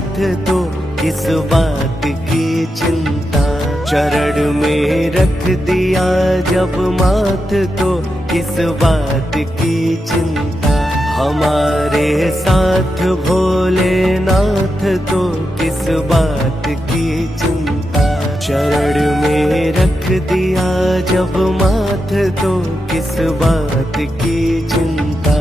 नाथ तो किस बात की चिंता। चरण में रख दिया जब माथ तो किस बात की चिंता। हमारे साथ भोलेनाथ तो किस बात की चिंता। चरण में रख दिया जब माथ तो किस बात की चिंता।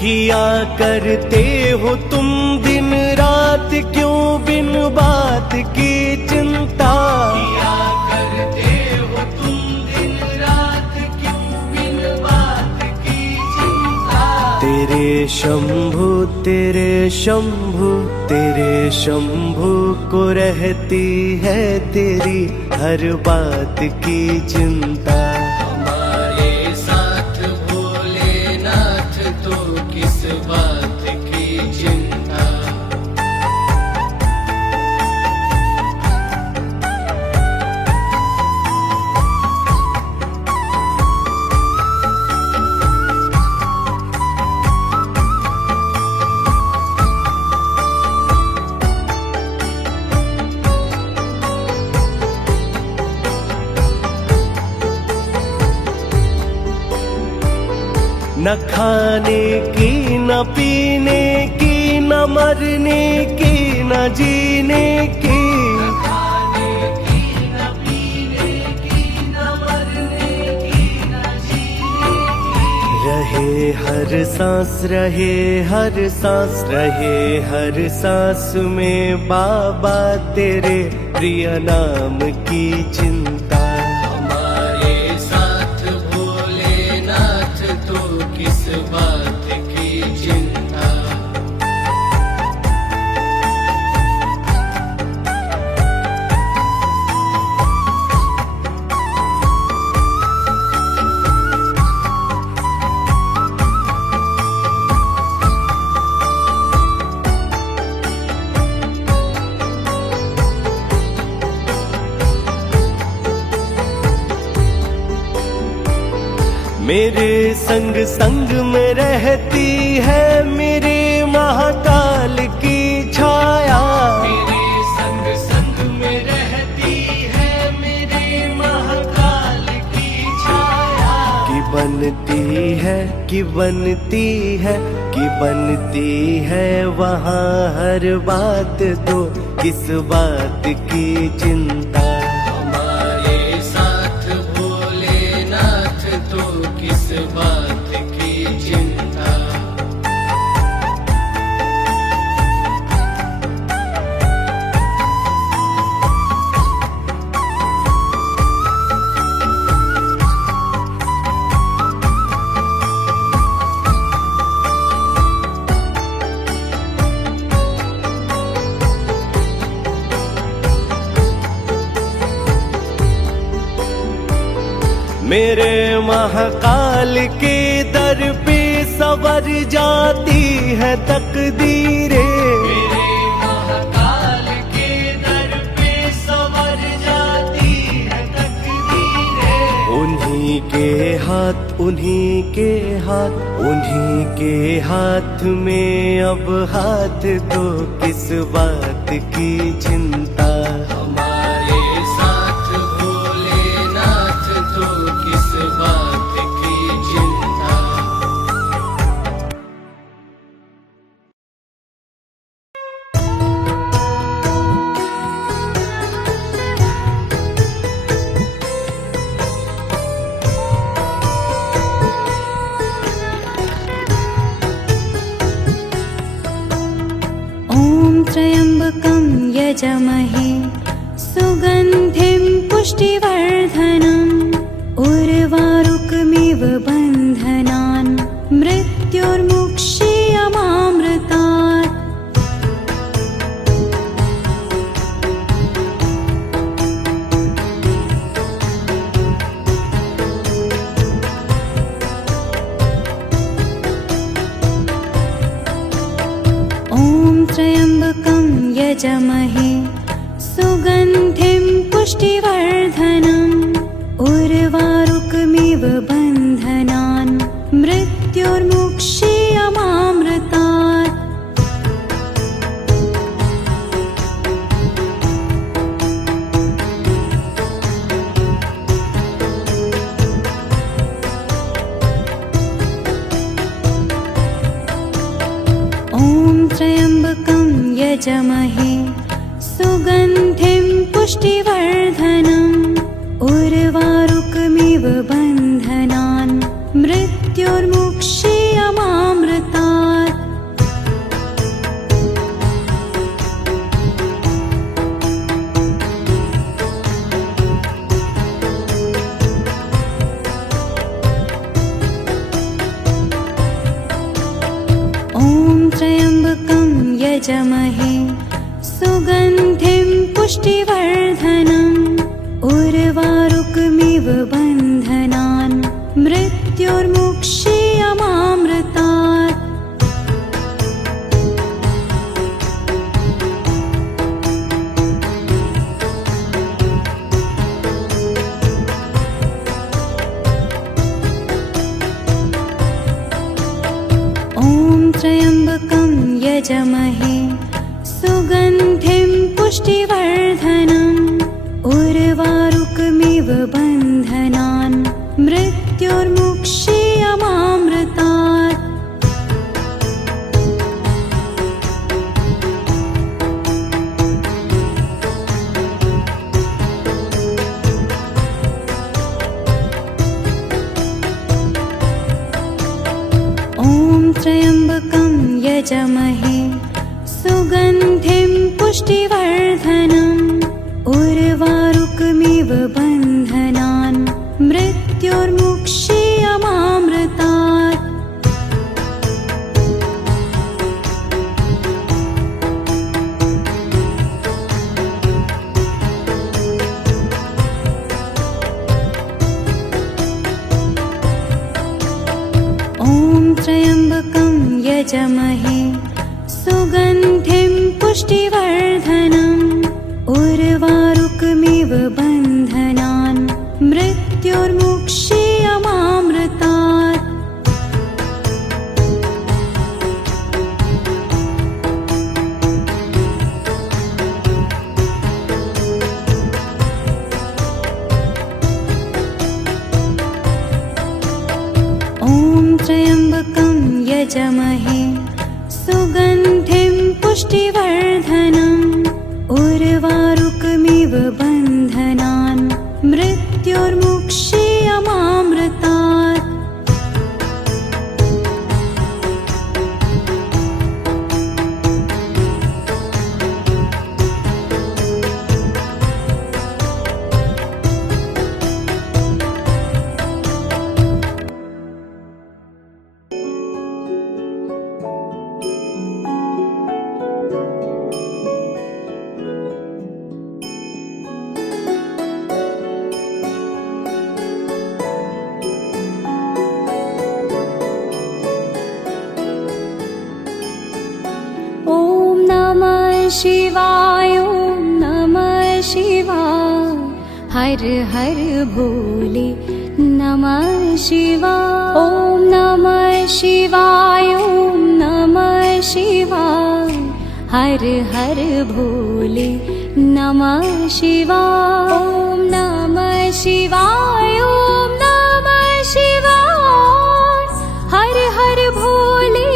किया करते हो तुम दिन रात क्यों बिन बात की चिंता। किया करते हो तुम दिन रात क्यों बिन बात की चिंता। तेरे शंभु तेरे शंभु तेरे शंभु को रहती है तेरी हर बात की चिंता। बात की चिंता। न खाने की न पीने की न मरने की न जीने की। न खाने की न पीने की न मरने की न जीने की। रहे हर सांस रहे हर सांस रहे हर सांस में बाबा तेरे प्रिय नाम की चिंता। किस बात की चिंता। मेरे संग संग में रहती है मेरे महाकाल की छाया। मेरे संग संग में रहती है मेरे महाकाल की छाया। कि बनती है कि बनती है कि बनती है वहाँ हर बात तो किस बात की चिंता। किस बात की चिंता। मेरे महाकाल के दर पे सवर जाती है तकदीरें। मेरे महाकाल के दर पे सवर जाती है तकदीरें। उन्हीं के हाथ उन्हीं के हाथ उन्हीं के हाथ में अब हाथ तो किस बात की चिंता। किस बात की चिंता। ॐ त्र्यम्बकं यजमहे सुगन्धिं पुष्टिवर्धनम् उर्वारुकमिव बन्धनान् मृत्युर्मुक्षीयमामृतात्। यजमहे सुगन्धिं पुष्टिवर्धनम् उर्वारुकमिव बन्धनान् मृत्युर्मुक्षीयमामृतात् ॐ त्र्यम्बकं यजमहे सुगन्धिं पुष्टिवर्धनम् उर्वारुकमिव बन्धनान् मृत्युर्मुक्षीयमामृतात् ॐ त्र्यम्बकं यजमहे सुगन्धिं पुष्टिवर्धनम् उर्वारुकमिव बन्धनान् मृत्युर्मुक्षीयमामृतात् ॐ त्र्यम्बकं यजमहे सुगन्धिं पुष्टिवर्धनम् उर्वारुकमिव बन्धनान् मृत्युर्मुक्षीयमामृतात् ॐ त्र्यम्बकं यजमहे सुगन्धिं पुष्टिवर्धनम् उर्वारुकमिव बन्धनान् मृत्युर्मुक्षीयमामृतात् ॐ त्र्यम्बकं यजमहे सुगन्धिं पुष्टिवर्धनम् उर्वारुकमिव बन्धनान् मृत्युर्मुक्षीयमामृतात् शिवाय ॐ नमः शिवाय हर हर भोले नमः शिवाय ॐ नमः शिवाय ॐ नमः शिवाय हर हर भोले नमः शिवाय ॐ नमः शिवाय ॐ नमः शिवाय हर हर भोले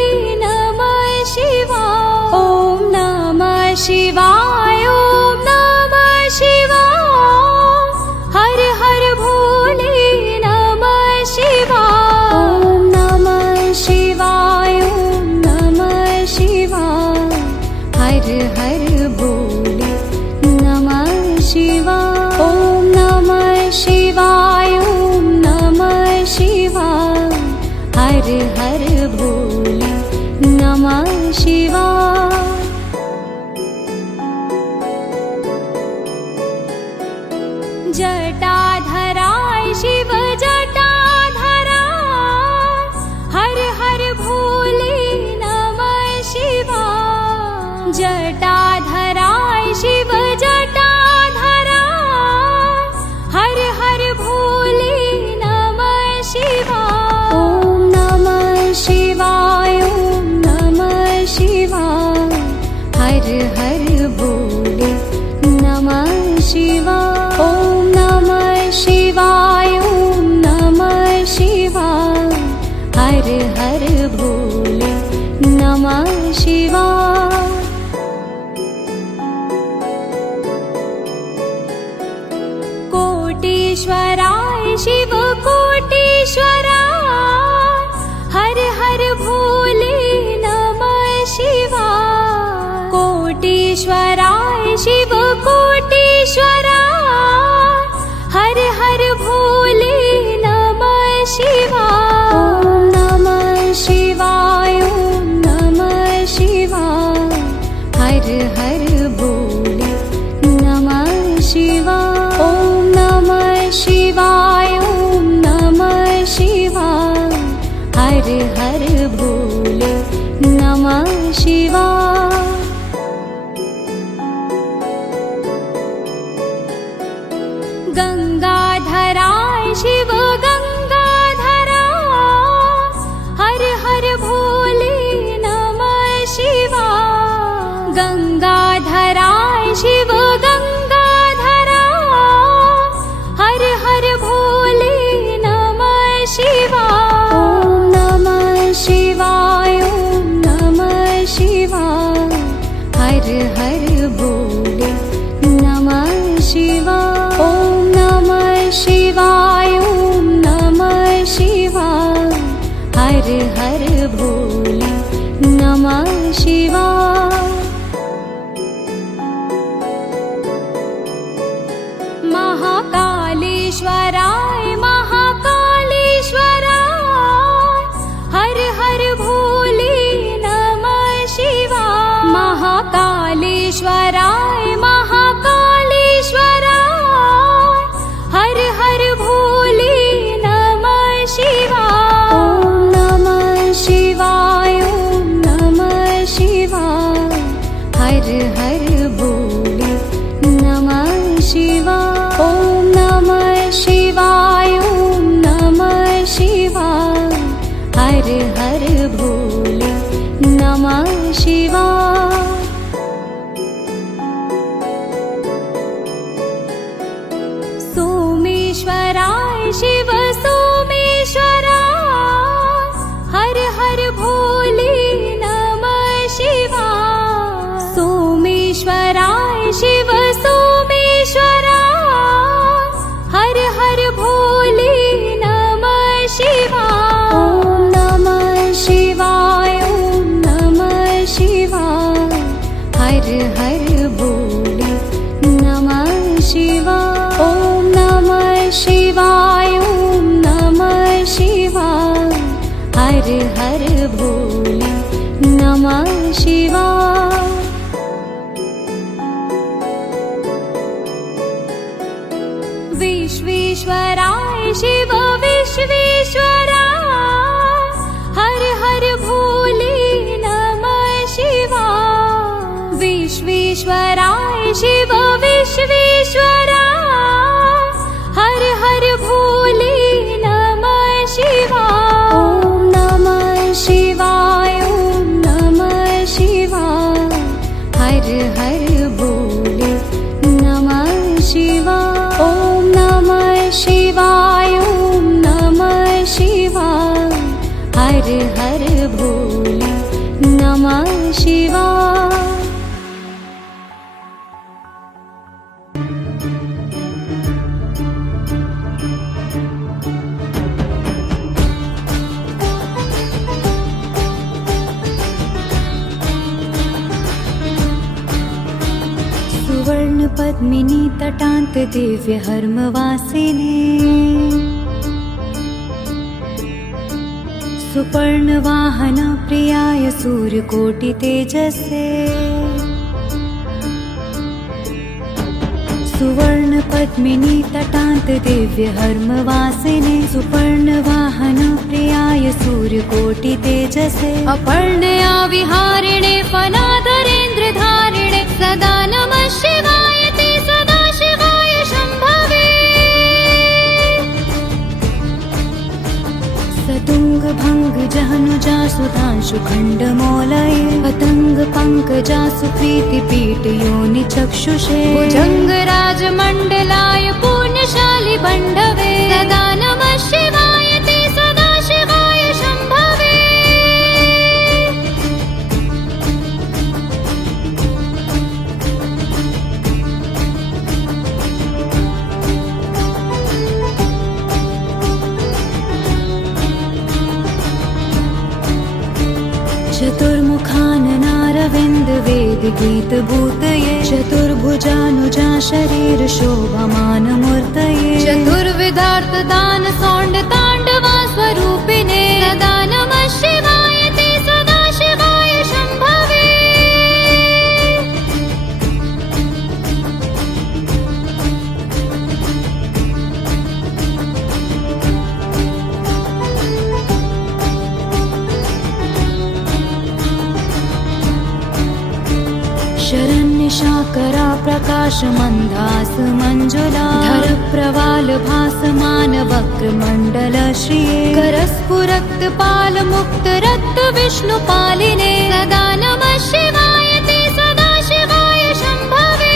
नमः शिवाय ॐ नमः शिवाय ॐ नमः शिवाय हर हर भोले नमः शिवाय ॐ नमः शिवाय ॐ नमः शिवाय हर हर भोले नमः शिवाय ॐ नमः शिवाय ॐ नमः शिवाय हर हर भोले नमः शिवाय जटाधराय शिव जटाधराय हर हर भोले नमः शिवाय जटाधराय शिव जटाधराय हर हर भोले नमः शिवाय ॐ नमः शिवाय ॐ नमः शिवाय हर हर भोले नमः शिवाय ॐ नमः शिवाय ॐ कोटीश्वराय शिवकोटीश्वराय हर हर भोले नमः शिवाय कोटीश्वराय शिवकोटीश्वराय हर हर भोले नमः शिवाय ॐ नमः शिवाय ॐ नमः शिवाय हर हर भोले नमः शिवाय ॐ नमः शिवाय ॐ नमः शिवाय हर हर भोले नमः शिवाय गंगाधराय शिव गंगाधराय हर हर भोले नमः शिवाय गंगाधराय शिव गंगाधराय हर हर भोले नमः शिवाय ॐ नमः शिवाय ॐ नमः शिवाय हर हर भोले नमः शिवाय ॐ नमः शिवाय ॐ नमः शिवाय हर हर भोले नमः शिवाय महाकालेश्वराय महाकालेश्वराय हर हर भोले नमः शिवाय महाकालेश्वराय महाकालेश्वराय हर हर भोले नमः शिवाय ॐ नमः शिवाय ॐ नमः शिवाय हर हर भोले नमः शिवाय ॐ नमः शिवाय ॐ नमः शिवाय हर हर भोले नमः शिवाय सोमेश्वराय शिव सोमेश्वराय हर हर भोले नमः शिवाय सोमेश्वराय शिव सोमेश्वराय हर हर भोले नमः शिवाय ॐ नमः शिवाय ॐ नमः शिवाय हर हर भोले नमः शिवाय ॐ नमः शिवाय ॐ नमः शिवाय हर हर भोले नमः शिवाय विश्वेश्वराय शिव विश्वेश्वराय हर हर भोले नमः शिवाय विश्वेश्वराय शिव विश्वेश्वराय हर हर भोले नमः शिवाय ॐ नमः शिवाय ॐ नमः शिवाय हर हर भोले नमः शिवाय ॐ नमः शिवाय ॐ नमः शिवाय हर हर भोले नमः शिवाय सुवर्ण पद्मिनी तटांत दिव्य हर्मवासिने सुपर्ण वाहन प्रियाय सूर्यकोटि तेजसे सुवर्ण पद्मिनी तटांत दिव्य हर्मवासिने सुपर्ण वाहन प्रियाय सूर्यकोटि तेजसे अपर्णया विहारिणे फलाधरेन्द्र धारिणे सदा नमः शिवाय ते सदा शिवाय शम्भवे सतुंग भंग जहनुजा सुधांशु खण्डमौलये पतंग पंकजासु प्रीति पीठ योनि चक्षुषे भुजंग राजमण्डलाय पुण्यशाली बण्धवे सदा नमः शिवाय ते सदा शिवाय शम्भवे वेदगीतभूतये चतुर्भुजानुजा शरीर शोभमान मूर्तये चतुर्विधार्थदान सौण्ड ताण्डवा स्वरूपिणे सदा नमः शिवाय ते सदा शिवाय शम्भवे शरण्य शाकरा प्रकाश मंदास मंजुला धर प्रवाल भासमान वक्रमण्डल श्रिये करस्फुरक्त पाल मुक्त रक्त विष्णुपालिने सदा नमः शिवाय ते सदा शिवाय शम्भवे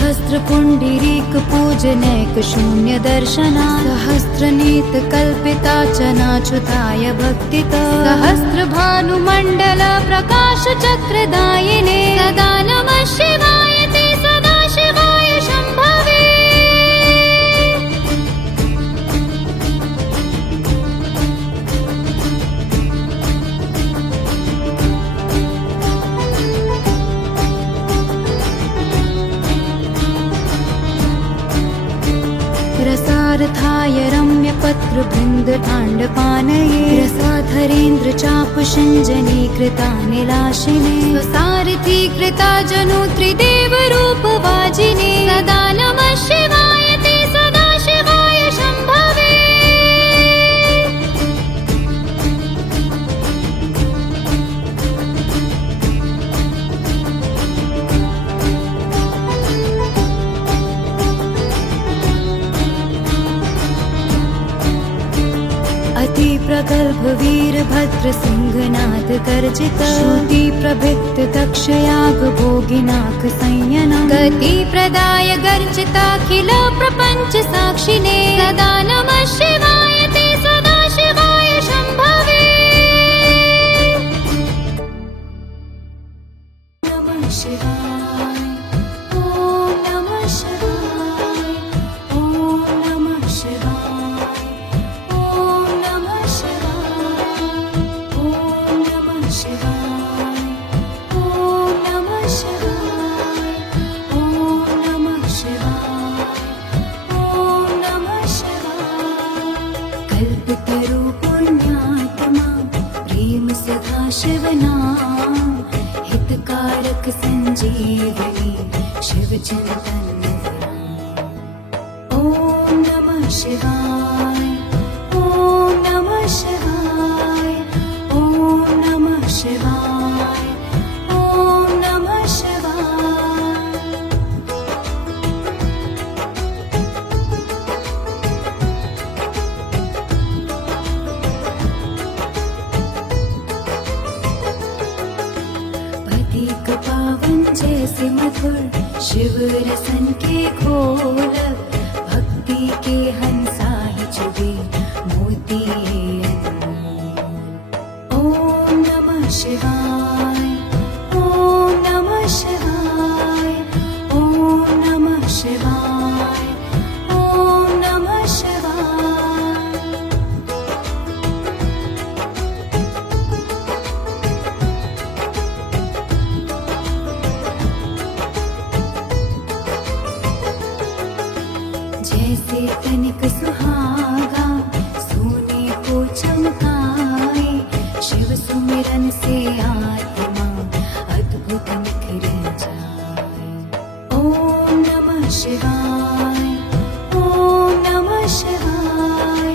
सहस्रपुण्डरीक पूजनैक शून्य दर्शना सहस्रनीत कल्पिता चनाच्युताय भक्तिता सहस्रभानुमण्डल प्रकाश चक्रदायिने सदा नमः शिवाय ते सदा शिवाय शम्भवे रसार्थाय रम्य पत्र बृन्द ताण्डपानये रसाधरेन्द्र चाप शिञ्जनी कृतानिलाशिने स्वसारथी कृता जनु त्रिदेव रूप वाजिने सदा नमः शिवाय ते सदा शिवाय शम्भवे अति प्रगल्भ वीरभद्र सिंहनाद गर्जित श्रुति प्रभिक्त दक्षयाग भोगिनाथ संयनम् गति प्रदाय गर्जिताखिल प्रपञ्च साक्षिणे सदा नमः शिवाय ते सदा शिवाय शम्भवे नमः शिवाय ॐ नमः शिवाय ॐ नमः शिवाय ॐ नमः शिवाय ॐ नमः शिवाय ॐ नमः शिवाय ॐ नमः शिवाय ॐ नमः शिवाय कल्पतरु पुण्यात्मा प्रेम सदा शिवनाम हितकारक संजीवनी शिव चिंतन ॐ नमः शिवाय ॐ नमः शिवाय ॐ नमः शिवाय ॐ नमः शिवाय पथिक पावन जैसे मधुर शिव रसन के खोलक भक्ति के हंसा ही चुभे मोती अनमोल ॐ नमः शिवाय ॐ नमः शिवाय ॐ नमः शिवाय ॐ नमः शिवाय जैसे तनिक सुहागा सोने को चमकाए शिव सुमिरन से आत्मा अद्भुत निखर जाए ॐ नमः शिवाय ॐ नमः शिवाय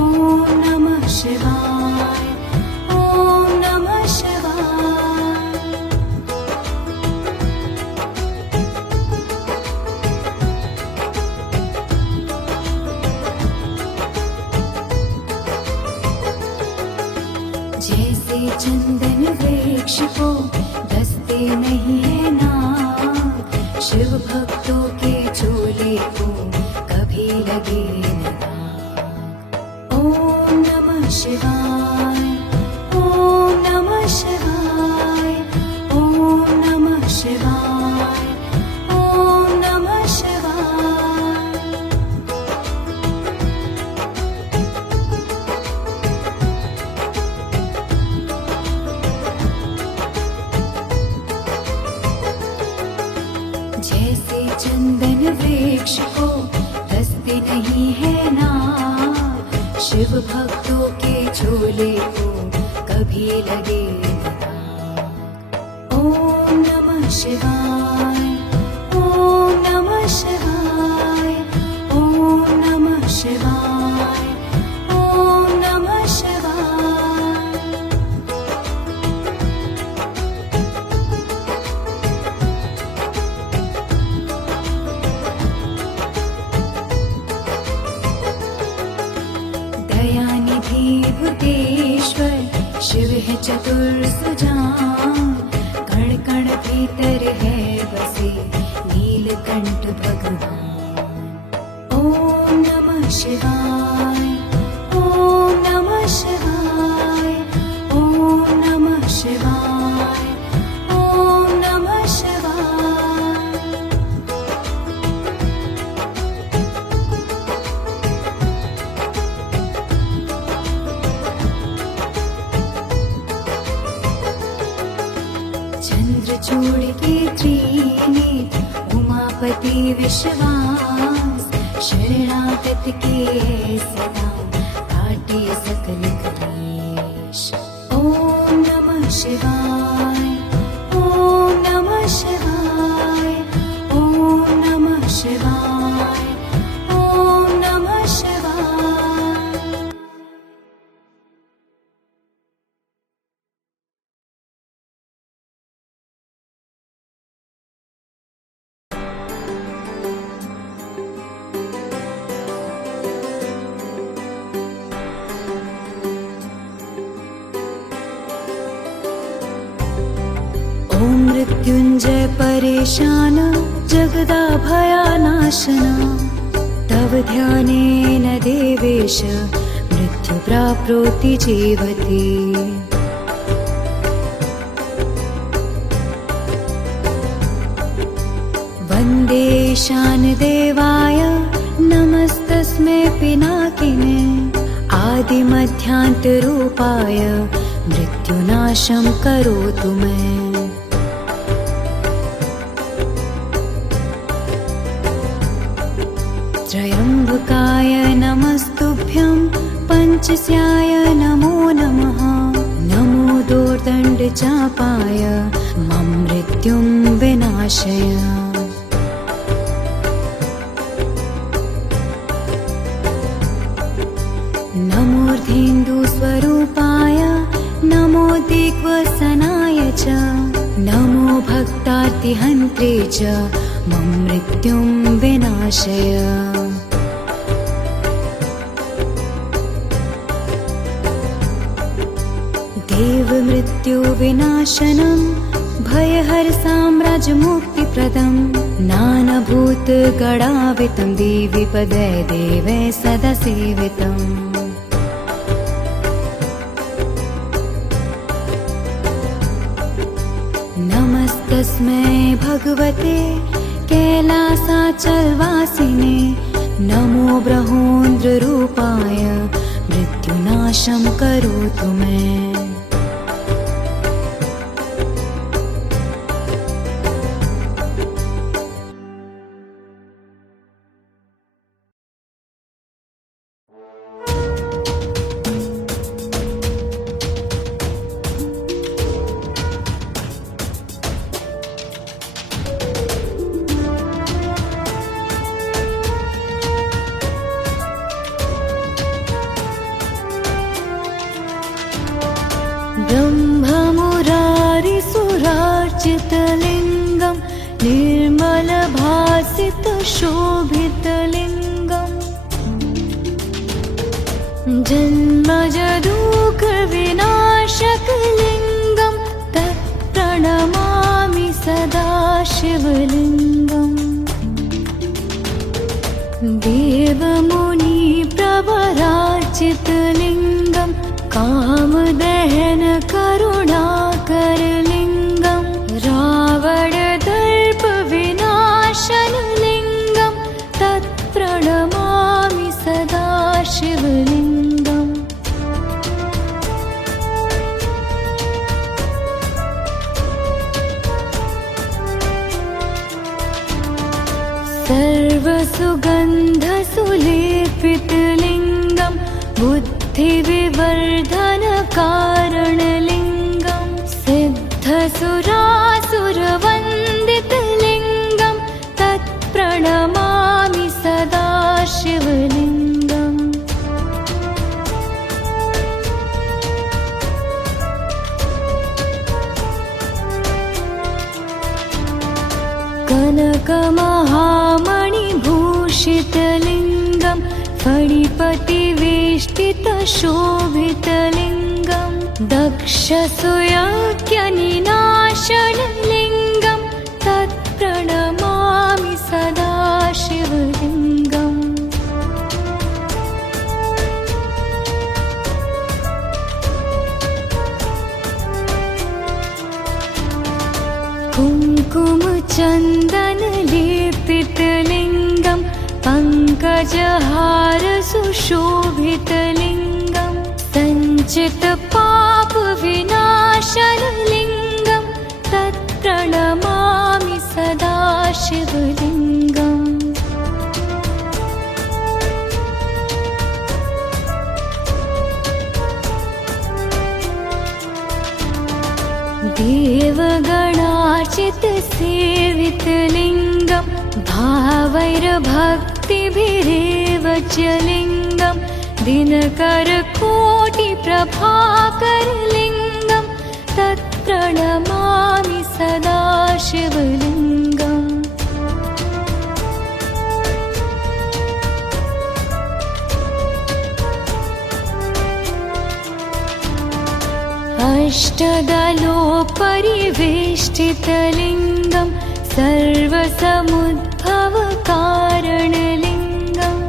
ॐ नमः शिवाय ॐ नमः शिवाय जैसे चंदन वृक्ष को दस्ते नहीं है नाग शिव भक्तों के झोले को कभी लगे न दाग ॐ नमः शिवाय ॐ नमः शिवाय ॐ शिव भक्तों के झोले को कभी लगे ना। ओम नमः शिवाय, ओम नमः शिवाय, ओम नमः शिवाय, ओम नमः शिवाय। दयानिधि भूतेश्वर शिव है चतुर्भुजान, कण कण भीतर है बसे नीलकंठ भगवान। ओम नमः शिवाय, ओम नमः शिवाय, ओम नमः शिवाय, ओम नमः शिवाय। चंद्रचूड़ के त्रिनेत्र उमापति विश्वास, शरणागत के सदा काटे सकल क्लेश। ओम नमः शिवाय, ओम नमः शिवाय, ओम नमः शिवाय, ओम नमः शिवाय। ओम मृत्युंजय परेशान जगदा भयानाशना, तव ध्यानेन देवेश मृत्यु प्राप्नोति जीवति। वन्दे शानदेवाय नमस्तस्मै पिनाकिने, आदिमध्यान्तरूपाय मृत्युनाशं करोतु मे। त्र्यम्बकाय नमस्तुभ्यं पञ्चस्याय नमो नमः, नमो दोर्दण्डचापाय मम मृत्युं विनाशय। नमोर्धेन्दुस्वरूपाय नमो दिग्वसनाय च, नमो भक्तार्तिहन्त्रे च मम मृत्युं विनाशय। देवमृत्युविनाशनं भयहरसाम्राज्यमुक्तिप्रदं, नानभूतगणावितं देवी पदे देवे सदा सेवितम्। नमस्तस्मै भगवते कैलासाचलवासिने, नमो ब्रह्मोन्द्ररूपाय मृत्युनाशं करोतु मे। ब्रह्ममुरारिसुरार्चितलिङ्गं निर्मलभासितशोभितलिङ्गम्, जन्मजदुःखविनाशकलिङ्गं तत्प्रणमामि सदा शिवलिङ्गम्। देवमुनिप्रवरार्चितलिङ्गं कामदहन करुणाकरलिङ्गं, रावणदर्पविनाशनलिङ्गं तत्प्रणमामि सदा शिवलिङ्गम्। सर्वसुगन्धसुलेपितलिङ्गं बुद्ध सिद्धिविवर्धन कारणलिङ्गं सिद्धसुरासुरवन्दितलिङ्गं तत्प्रणमामि सदा शिवलिङ्गम्। कनकमहामणिभूषितलिङ्गं फणिपतिवेष्टितशोभितलिङ्गं दक्षसुयज्ञनिनाशनलिङ्गं तत्प्रणमामि सदा शिवलिङ्गम्। कुङ्कुमचन्दनलेपितलिङ्गं पङ्कजहारसुशोभितलिङ्गं सञ्चितपापविनाशनलिङ्गं तत्प्रणमामि सदा शिवलिङ्गम्। देवगणार्चितसेवितलिङ्गं भावैर्भक्तिभिरेव च लिङ्गं दिनकरकोटिप्रभाकरलिङ्गं तत्प्रणमामि सदा शिवलिङ्गम्। अष्टदलोपरिवेष्टितलिङ्गं सर्वसमुद्भवकारणलिङ्गम्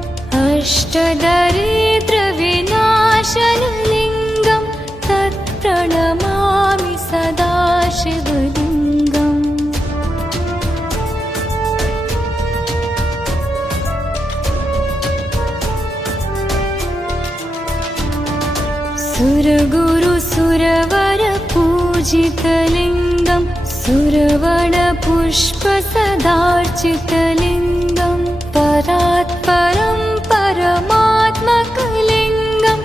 अष्टदरिद्रविनाशनलिङ्गं तत्प्रणमामि सदा शिवलिङ्गम्। सुरगुरुसुरवरपूजितलिङ्गं सुरवणपुष्पसदार्चितलिङ्गं परात्परं परमात्मकलिङ्गं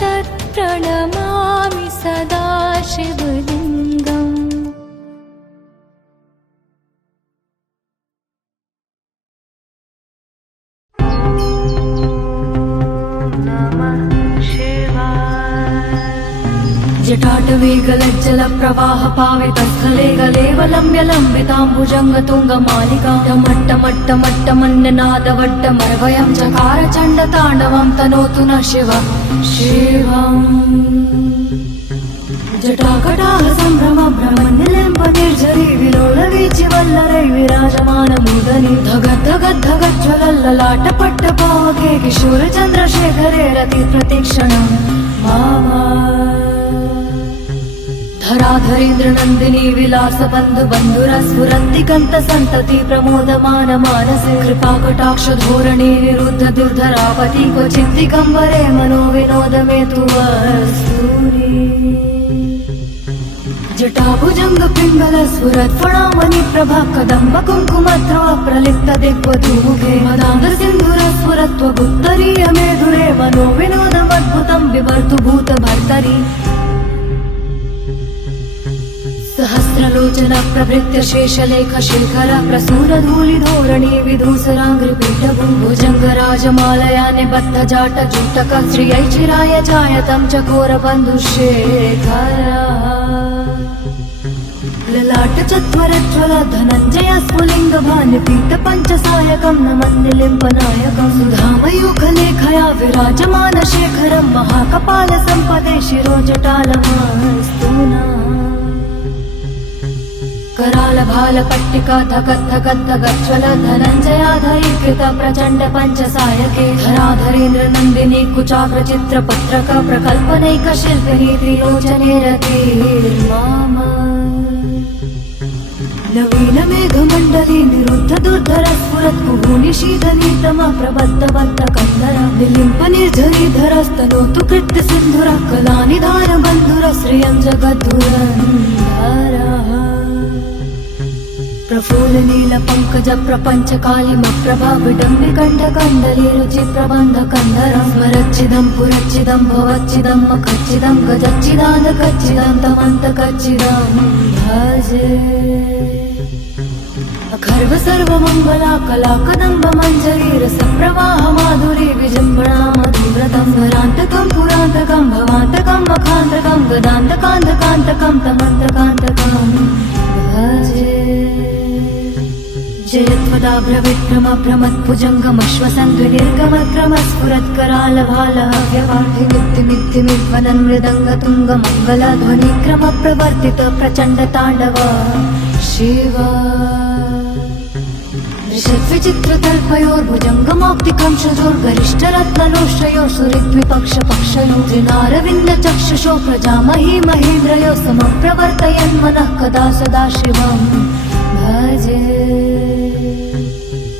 तत्प्रणमामि सदा शिवलिङ्गम्। जटाटवेगलज्जलप्रवाहपावितस्थले गलेवलम्ब्य लम्बिताम्बुजङ्गतुङ्गमालिका टमट्टमट्टमट्टमन्यनादवड्डमरवयं चकार चण्डताण्डवं तनोतु न शिव शिवम्। जटाकटाह सम्भ्रमभ्रमन्यलेम्पतिर्झरी विलोलवीचिवल्लरै विराजमानमूदनि धगद्धगद्धगज्ज्वलल्ललाटपट्टपावके किशोरचन्द्रशेखरे रतिप्रतीक्षणं मामा। धराधरेन्द्रनन्दिनी विलासबन्धुबन्धुरस्फुरन्ति कन्तसन्तति प्रमोदमान मानसे कृपाकटाक्षधोरणे निरुद्ध दुर्धरापति क्वचिद्दिगम्बरे मनोविनोदमेतु वस्तूनि। जटाभुजङ्गपिङ्गलस्फुरत्फणामणिप्रभा कदम्ब कुङ्कुमद्रव प्रलिप्तदिग्वधूमुखे मदाङ्गसिन्धुरस्फुरत्वगुत्तरीयमेधुरे मनोविनोदमद्भुतं बिभर्तु भूतभर्तरि। सहस्रलोचन प्रभृत्य शेषलेख शेखर प्रसूरधूलिधोरणी विधूसराङ्घ्रिपीठभुजङ्गराजमालया निबद्ध जाट जूटक श्रियैचिराय चायतं चकोरबन्धुशेखर। ललाटचत्वरज्वल धनञ्जय स्फुलिङ्गभानुपीठपञ्चसायकं नमन्निलिम्पनायकं सुधामयूखलेखया विराजमानशेखरं महाकपालसम्पदे शिरोजटालमास्तु नः। करालभालपट्टिका धगद्धगद्धगज्ज्वल धनञ्जयाधैर्कृत प्रचण्ड पञ्चसायके धराधरेन्द्रनन्दिनी कुचाग्रचित्रपत्रक प्रकल्पनैकशिल्पिनी त्रिलोचने रतिर्मामा। नवीनमेघमण्डली निरुद्ध दुर्धरस्फुरत् कुहूनिशीतनीतमा प्रबद्धबद्धकन्धर विलिम्पनिर्झरीधरस्तनोतु कृत्यसिन्धुरः कलानिधानबन्धुरः श्रियं जगद्धुरन्धरः। प्रफुल्ल नील पंकज प्रपंच कालिमप्रभा विडम्बिकण्ठ कन्दली रुचि प्रबन्ध कन्दरं स्मरच्चिदं पुरच्चिदं भवच्चिदं मखच्चिदं गजच्चिदान्त कच्चिदं तमन्त कच्चिदं भजे अखर्व सर्वमङ्गला कला कदम्ब मञ्जरी रसप्रवाह माधुरी विजृम्भणा मधुव्रतं वरान्तकं पुरान्तकं भवान्तकं मखान्तकं गदान्तकान्तकान्तकं तमन्तकान्तकं भजे जयत्वदाभ्रविक्रमभ्रमत्भुजङ्गमश्वसन्ध्वनिर्गमक्रमस्फुरत्करालभालहव्यवाढिमित्तिमित्तिमिद्वनन् मृदङ्गतुङ्गमङ्गलध्वनिक्रम प्रवर्तित प्रचण्डताण्डव शिव ऋषद्विचित्रतल्पयोर्भुजङ्गमौक्तिकं शजोर्गरिष्ठरत्नलोष्टयो सुहृद्विपक्षपक्षयो त्रिनारविन्दचक्षुषो प्रजामही महेन्द्रयो समप्रवर्तयन् मनः कदा सदा शिवम् भजे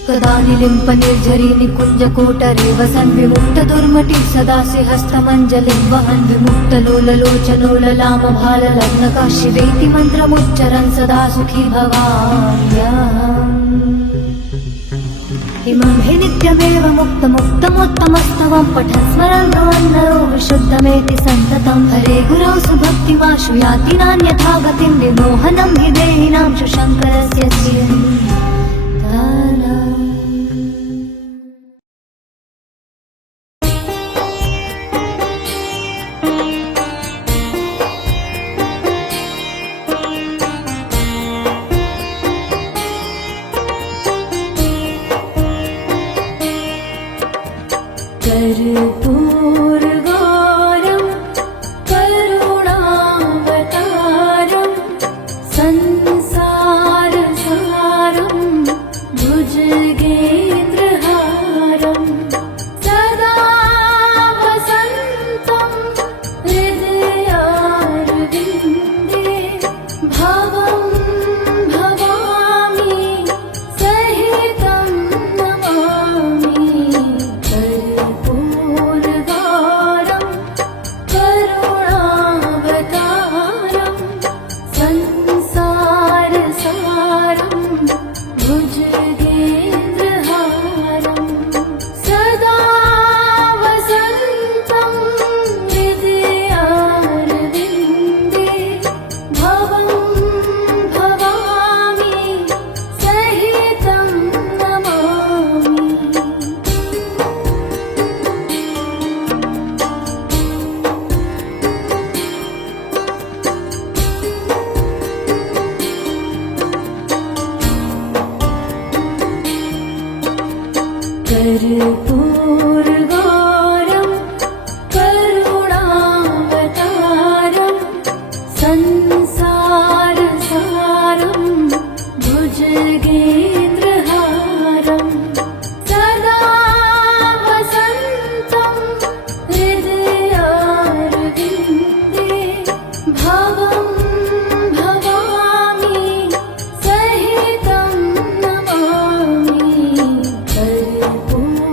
कदा निलिम्पनिर्झरी निकुञ्जकोटरे वसन् विमुक्तदुर्मटी सदा हस्तमञ्जलिं वहन् विमुक्तलोललोचनो ललामभाललग्नका शिवेति मन्त्रमुच्चरन् सदा सुखी भवाम्यहम् इमं हि नित्यमेव मुक्तमुत्तमोत्तमस्तवं पठन् स्मरन् भवन्नरो विशुद्धमेति सन्ततं हरे गुरौ सुभक्तिमाशु याति नान्यथा गतिं विमोहनं हि देहिनां शङ्करस्य चिन्तनम् कर्पूरगौरं करुणावतारं संसारसारं भुजगेन्द्रहारं सदा वसन्तं हृदयारविन्दे भवं भवामि सहितं नमामि कर्पूरगौरं करुणावतारं संसारसारं भुजगेन्द्रहारं सदा वसन्तं हृदयारविन्दे भवं भवामि सहितं नमामि कर्पूरगौरं करुणावतारं संसारसारं भुजगेन्द्रहारं सदा वसन्तं हृदयारविन्दे भवं भवामि सहितं नमामि कर्पूरगौरं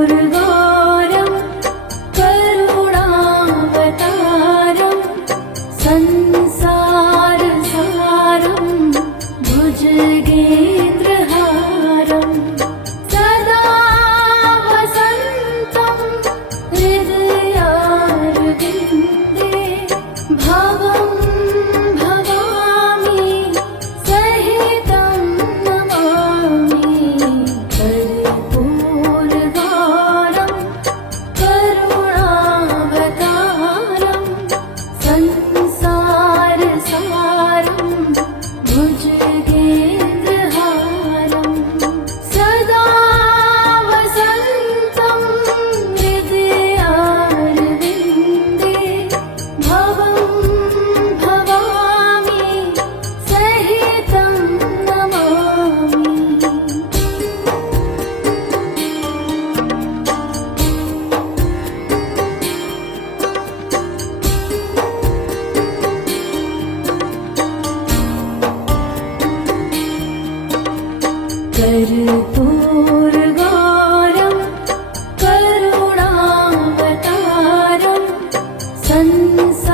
कर्पूरगौरं करुणावतारं संसारसारं भुजगेन्द्रहारं सदा वसन्तं हृदयारविन्दे भवं भवामि सहितं नमामि कर्पूरगौरं करुणावतारं संसारसारं भुजगेन्द्रहारं सदा वसन्तं हृदयारविन्दे भवं भवामि सहितं नमामि कर्पूरगौरं करुणावतारं संसारसारं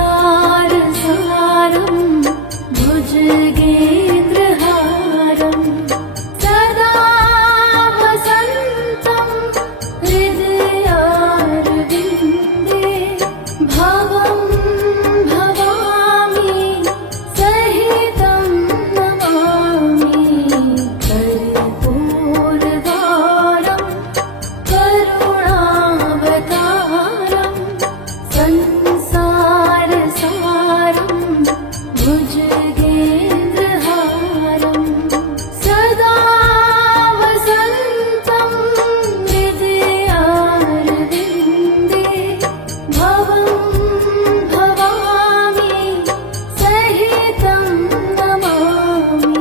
भुजगेन्द्रहारं सदा वसन्तं हृदयारविन्दे भवं भवामि सहितं नमामि कर्पूरगौरं करुणावतारं संसारसारं भुजगेन्द्रहारं सदा वसन्तं हृदयारविन्दे भवं भवामि सहितं नमामि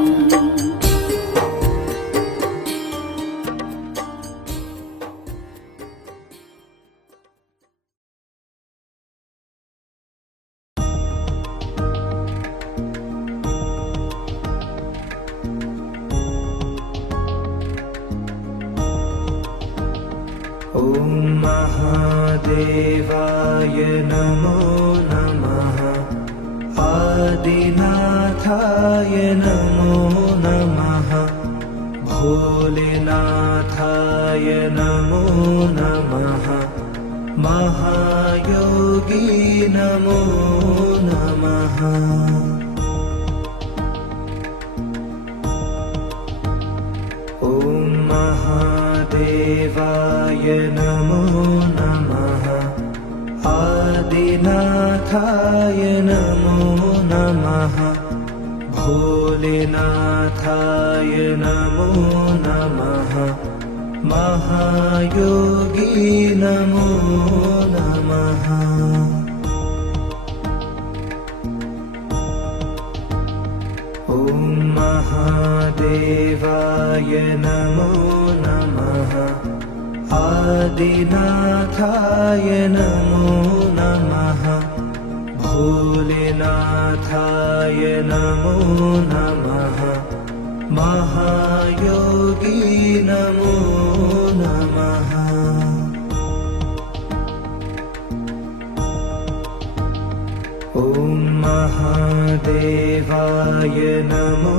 ॐ महादेवाय नमो नमः आदिनाथाय नमो नमः भोलेनाथाय नमो नमः महायोगी नमो नमः ॐ महादेवाय नमो नमः आदिनाथाय नमो नमः भोलेनाथाय नमो नमः महायोगी नमो नमः ॐ महादेवाय नमो नमः आदिनाथाय नमो नमः भोलेनाथाय नमो नमः महायोगी नमो नमः ॐ महादेवाय नमो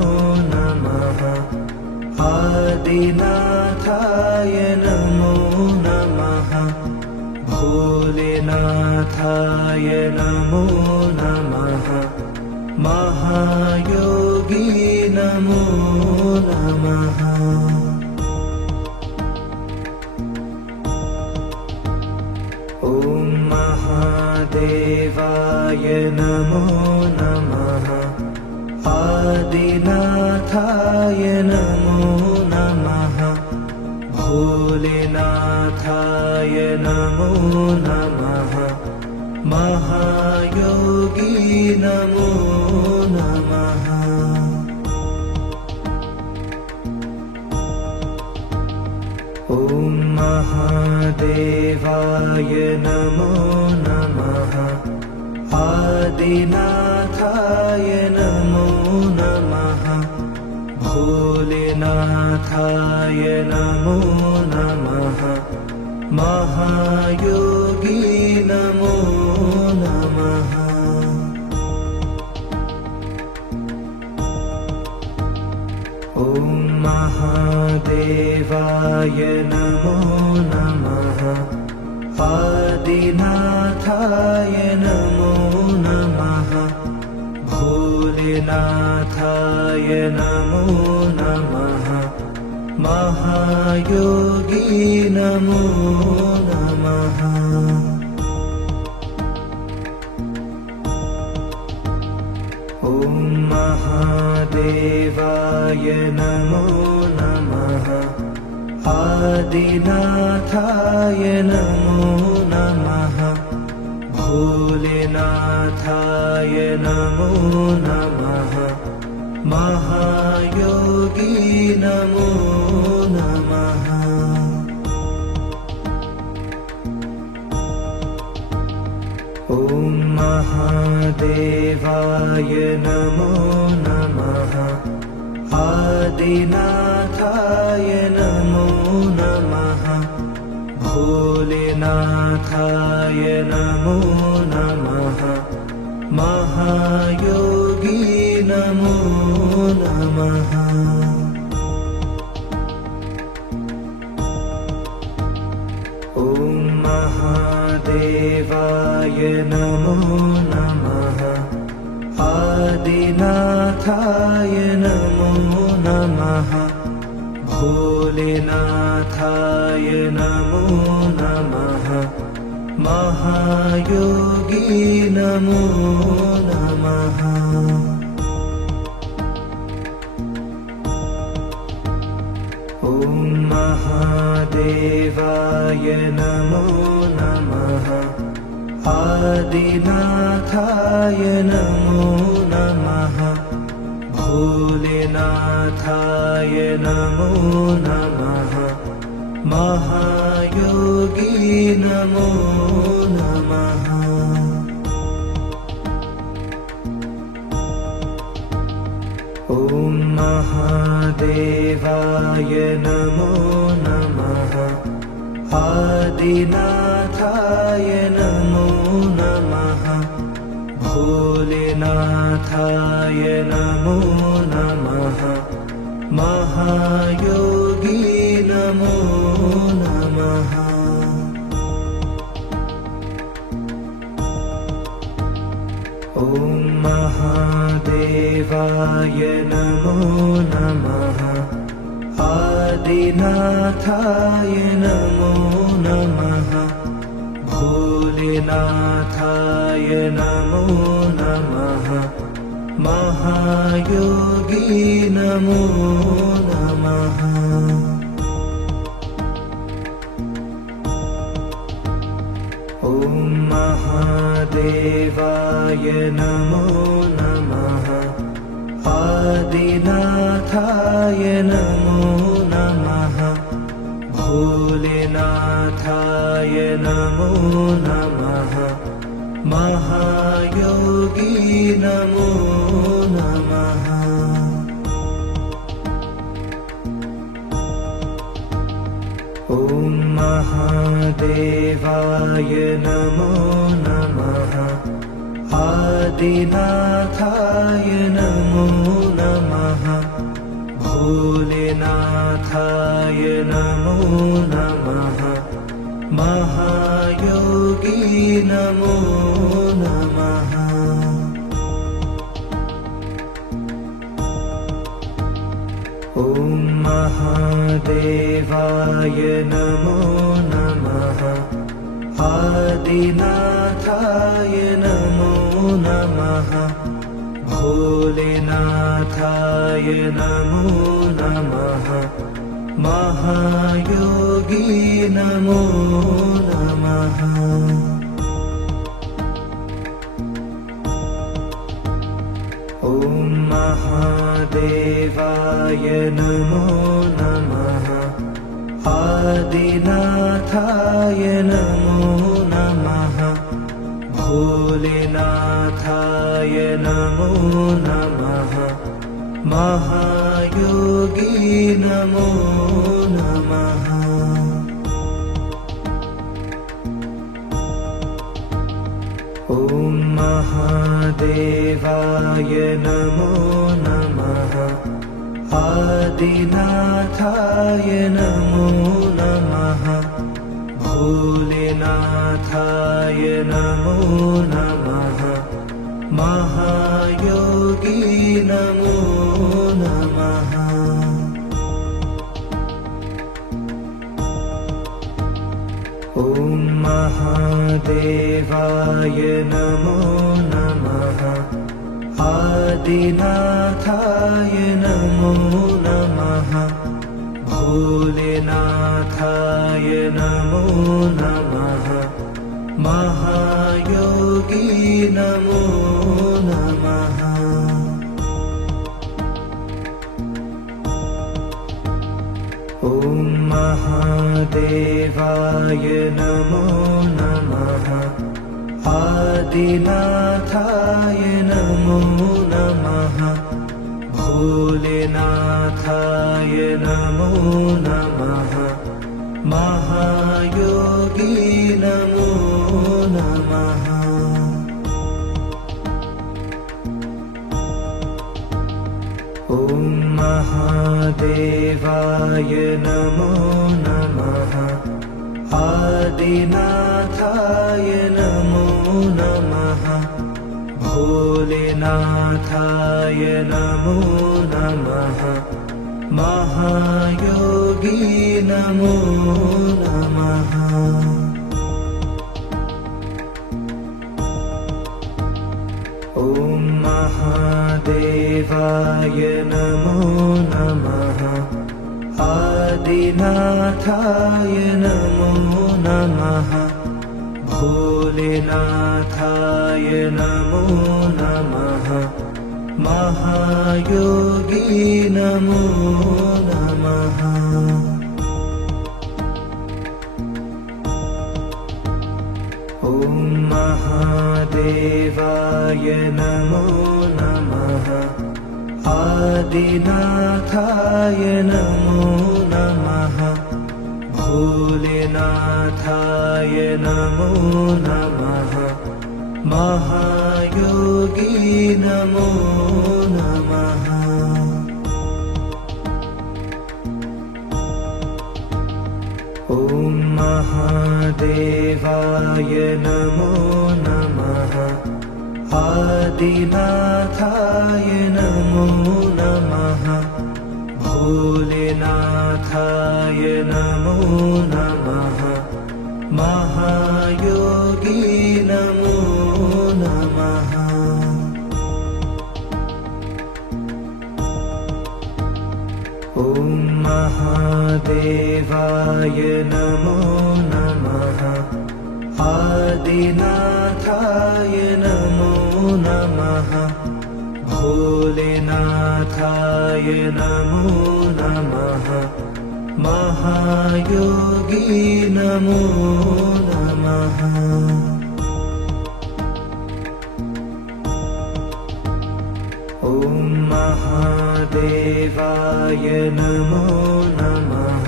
नमः आदिनाथाय नमो नमः भोलेनाथाय नमो नमः महायोगी नमो नमः ॐ महादेवाय नमो नमः आदिनाथाय नमो नमः भोलेनाथाय नमो नमः महायोगी नमो नमः ॐ महादेवाय नमो नमः आदिनाथाय नमो नमः भोलेनाथाय नमो नमः महायोगी नमो नमः ॐ महादेवाय नमो नमः आदिनाथाय नमो नमः भोलेनाथाय नमो नमः महायोगी नमो नमः ॐ महादेवाय नमो नमः आदिनाथाय नमो नमः भोलेनाथाय नमो नमः महायोगी नमो नमः ॐ महादेवाय नमो नमः आदिनाथाय नमो नमः भोलेनाथाय नमो नमः महायोगी नमो नमः ॐ महादेवाय नमो नमः आदिनाथाय नमो नमः भोलेनाथाय नमो नमः महायोगी नमो नमः ॐ महादेवाय नमो नमः आदिनाथाय नमो नमः भोलेनाथाय नमो नमः महायोगी नमो नमः ॐ महादेवाय नमो नमः आदिनाथाय नमो नमः भोलेनाथाय नमो नमः महायोगी नमो नमः ॐ महादेवाय नमो नमः आदिनाथाय नमो नमः भोलेनाथाय नमो नमः महायोगी नमो नमः ॐ महादेवाय नमो नमः आदिनाथाय नमो नमः भोलेनाथाय नमो नमः महायोगी नमो नमः ॐ महादेवाय नमो नमः आदिनाथाय नमो नमः भोलेनाथाय नमो नमः महायोगी नमो नमः ॐ महादेवाय नमो नमः आदिनाथाय नमो नमः भोलेनाथाय नमो नमः महायोगी नमो नमः ॐ महादेवाय नमो नमः आदिनाथाय नमो नमः भोलेनाथाय नमो नमः महायोगी महायोगी नमो नमः। ॐ महादेवाय नमो नमः। आदिनाथाय नमो नमः। भोलेनाथाय नमो नमः। महायोगी नमो नमः। ॐ महादेवाय नमो नमः। आदिनाथाय नमो नमः। भोलेनाथाय नमो नमः। महायोगी नमो नमः। ॐ महादेवाय नमो नमः। आदिनाथाय नमो नमः। भोलेनाथाय नमो नमः। महायोगी नमो नमः। ॐ महादेवाय नमो नमः। आदिनाथाय नमो नमः। भोलेनाथाय नमो नमः। महायोगी नमो नमः। ॐ महादेवाय नमो नमः। आदिनाथाय नमो नमः। भोलेनाथाय नमो नमः। महायोगी नमो नमः। ॐ महादेवाय नमो नमः। आदिनाथाय नमो नमः। भोलेनाथाय नमो नमः। महायोगी नमो नमः। ॐ महादेवाय नमो नमः। आदिनाथाय नमो नमः। भोलेनाथाय नमो नमः। महायोगी नमो नमः। ॐ महादेवाय नमो नमः। आदिनाथाय नमो नमः। भोलेनाथाय नमो नमः। महायोगी नमो नमः। ॐ महादेवाय नमो नमः।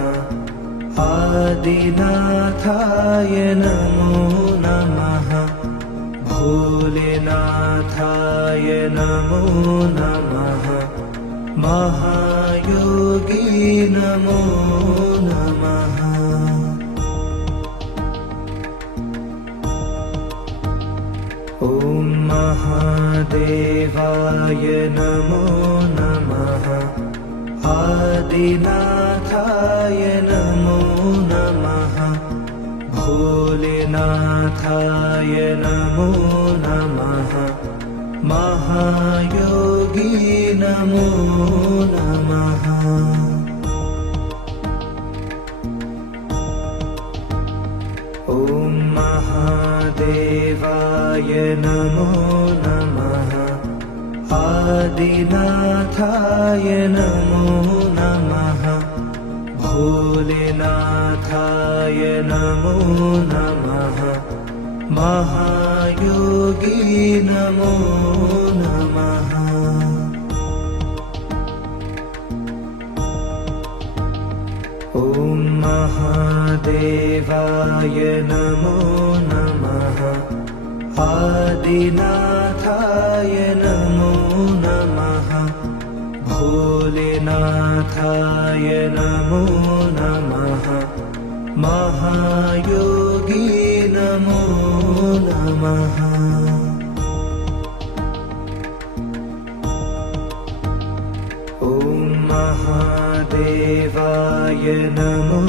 आदिनाथाय नमो नमः। भोलेनाथाय नमो नमः। महायोगी नमो नमः। ॐ महादेवाय नमो नमः। आदिनाथाय नमो नमः। भोलेनाथाय नमो नमः। महायोगी नमो नमः। ॐ महादेवाय नमो नमः। आदिनाथाय नमो नमः। भोलेनाथाय नमो नमः। महायोगी नमो नमः। ॐ महादेवाय नमो नमः आदिनाथाय नमो नमः भोलेनाथाय नमो नमः महायोगी नमो नमः ॐ महादेवाय नमो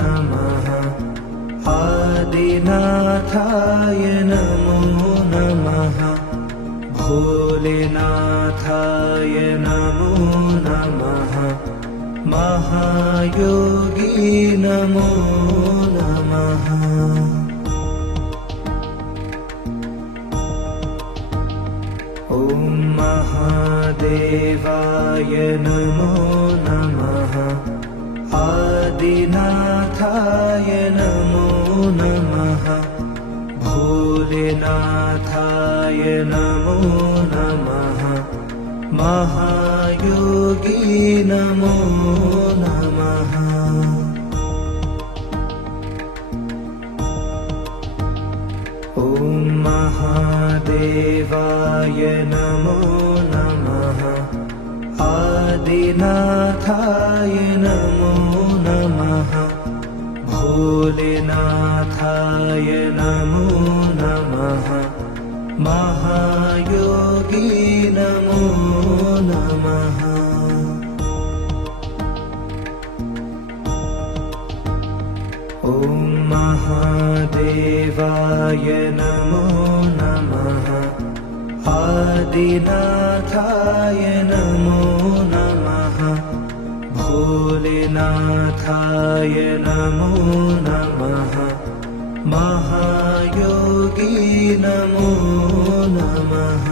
नमः आदिनाथाय नमो नमः भोलेनाथाय नमो नमः महायोगी नमो नमः ॐ महादेवाय नमो नमः आदिनाथाय नमो नमः भोलेनाथाय नमो नमः महायोगी नमो नमः ॐ महादेवाय नमो नमः आदिनाथाय नमो नमः भोलेनाथाय नमो नमः महायोगी नमो नमः ॐ महादेवाय नमो नमः आदिनाथाय नमो नमः भोलेनाथाय नमो नमः महायोगी नमो नमः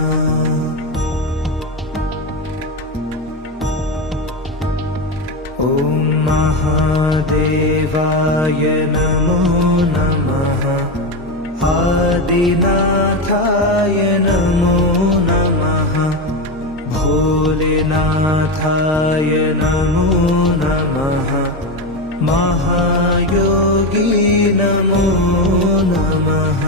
ॐ महादेवाय नमो नमः आदिनाथाय नमो नमः भोलेनाथाय नमो नमः महायोगी नमो नमः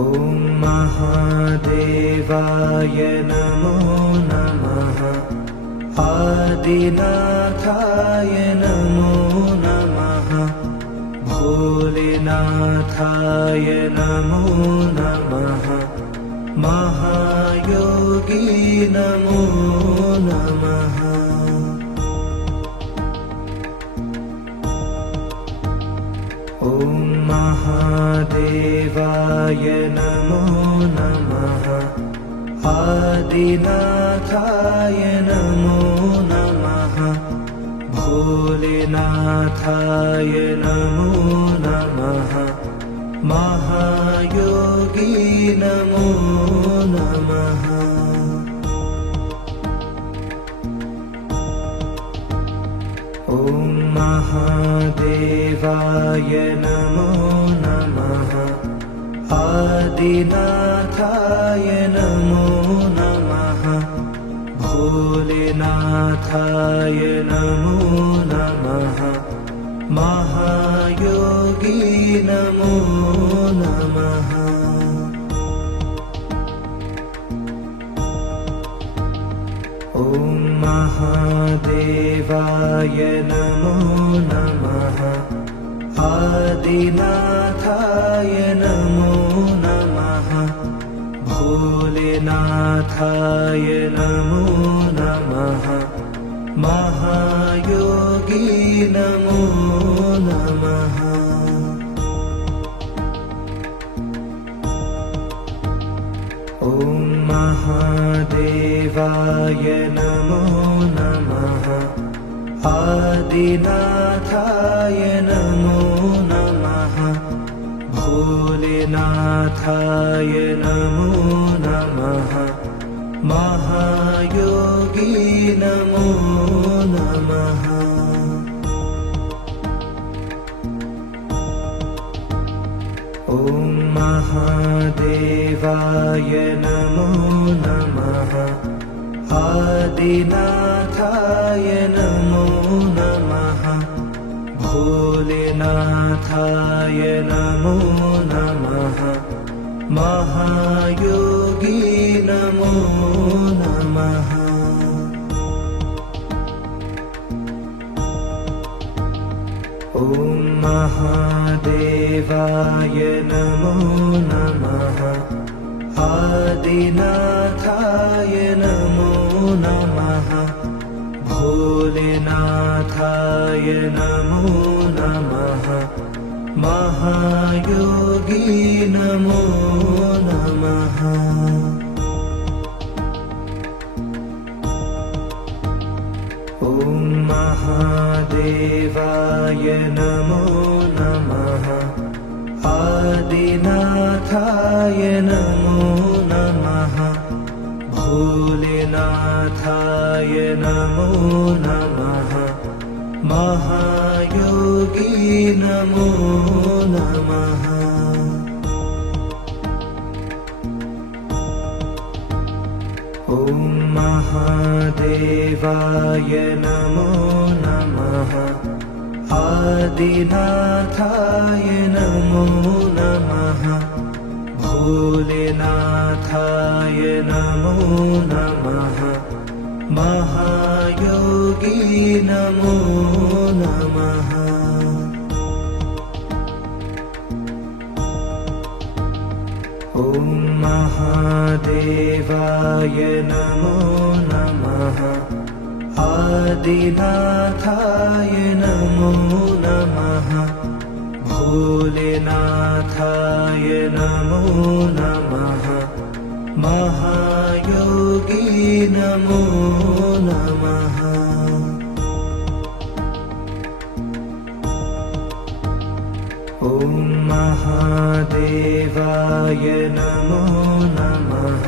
ॐ महादेवाय नमो नमः आदिनाथाय नमो नमः भोलेनाथाय नमो नमः महायोगी नमो नमः ॐ महादेवाय नमो नमः आदिनाथाय नमो नमः भोलेनाथाय नमो नमः महायोगी नमो नमः ॐ महादेवाय नमो नमः आदिनाथाय नमो नमः भोलेनाथाय नमो नमः महायोगी नमो नमः ॐ महादेवाय नमो नमः आदिनाथाय नमो नमः भोलेनाथाय नमो नमः महायोगी नमो नमः ॐ महादेवाय नमो नमः आदिनाथाय नमो नमः भोलेनाथाय नमो नमः महायोगी नमो नमः ॐ महादेवाय नमो नमः आदिनाथाय नमो नमः भोलेनाथाय नमो नमः महायोगी नमो नमः ॐ महादेवाय नमो नमः आदिनाथाय नमो नमः भोलेनाथाय नमो नमः महायोगी नमो नमः ॐ महादेवाय नमो नमः आदिनाथाय नमो नमः भोलेनाथाय नमो नमः महायोगी नमो नमः ॐ महादेवाय नमो नमः आदिनाथाय नमो नमः भोलेनाथाय नमो नमः महायोगी नमो नमः ॐ महादेवाय नमो नमः आदिनाथाय नमो नमः भोलेनाथाय नमो नमः महायोगी नमो नमः ॐ महादेवाय नमो नमः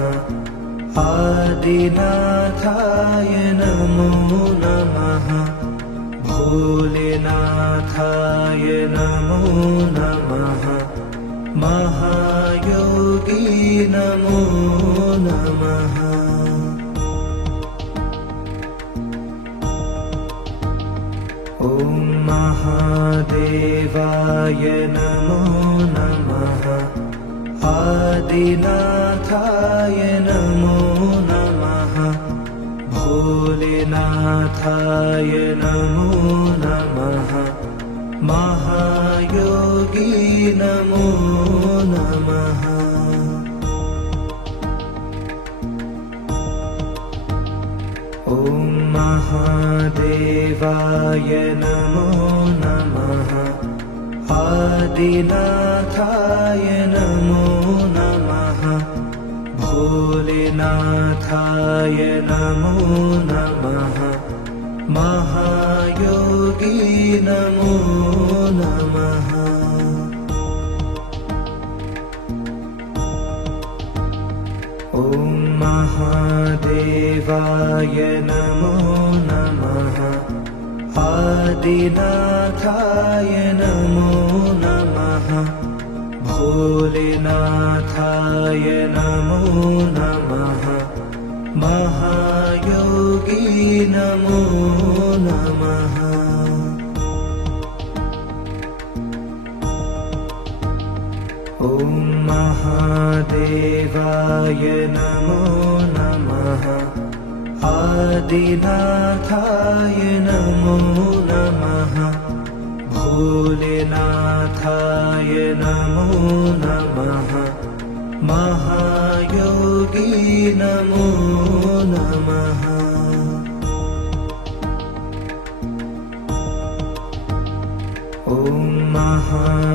आदिनाथाय नमो नमः भोलेनाथाय नमो नमः महायोगी नमो नमः ॐ महादेवाय नमो नमः आदिनाथाय नमो नमः भोलेनाथाय नमो नमः महायोगी नमो नमः ॐ महादेवाय नमो नमः आदिनाथाय नमो नमः भोलेनाथाय नमो नमः महायोगी नमो नमः ॐ महादेवाय नमो नमः आदिनाथाय नमो नमः भोलेनाथाय नमो नमः महायोगी नमो नमः ॐ महादेवाय नमो नमः आदिनाथाय नमो नमः भोलेनाथाय नमो नमः महायोगी नमो नमः ॐ महादेवाय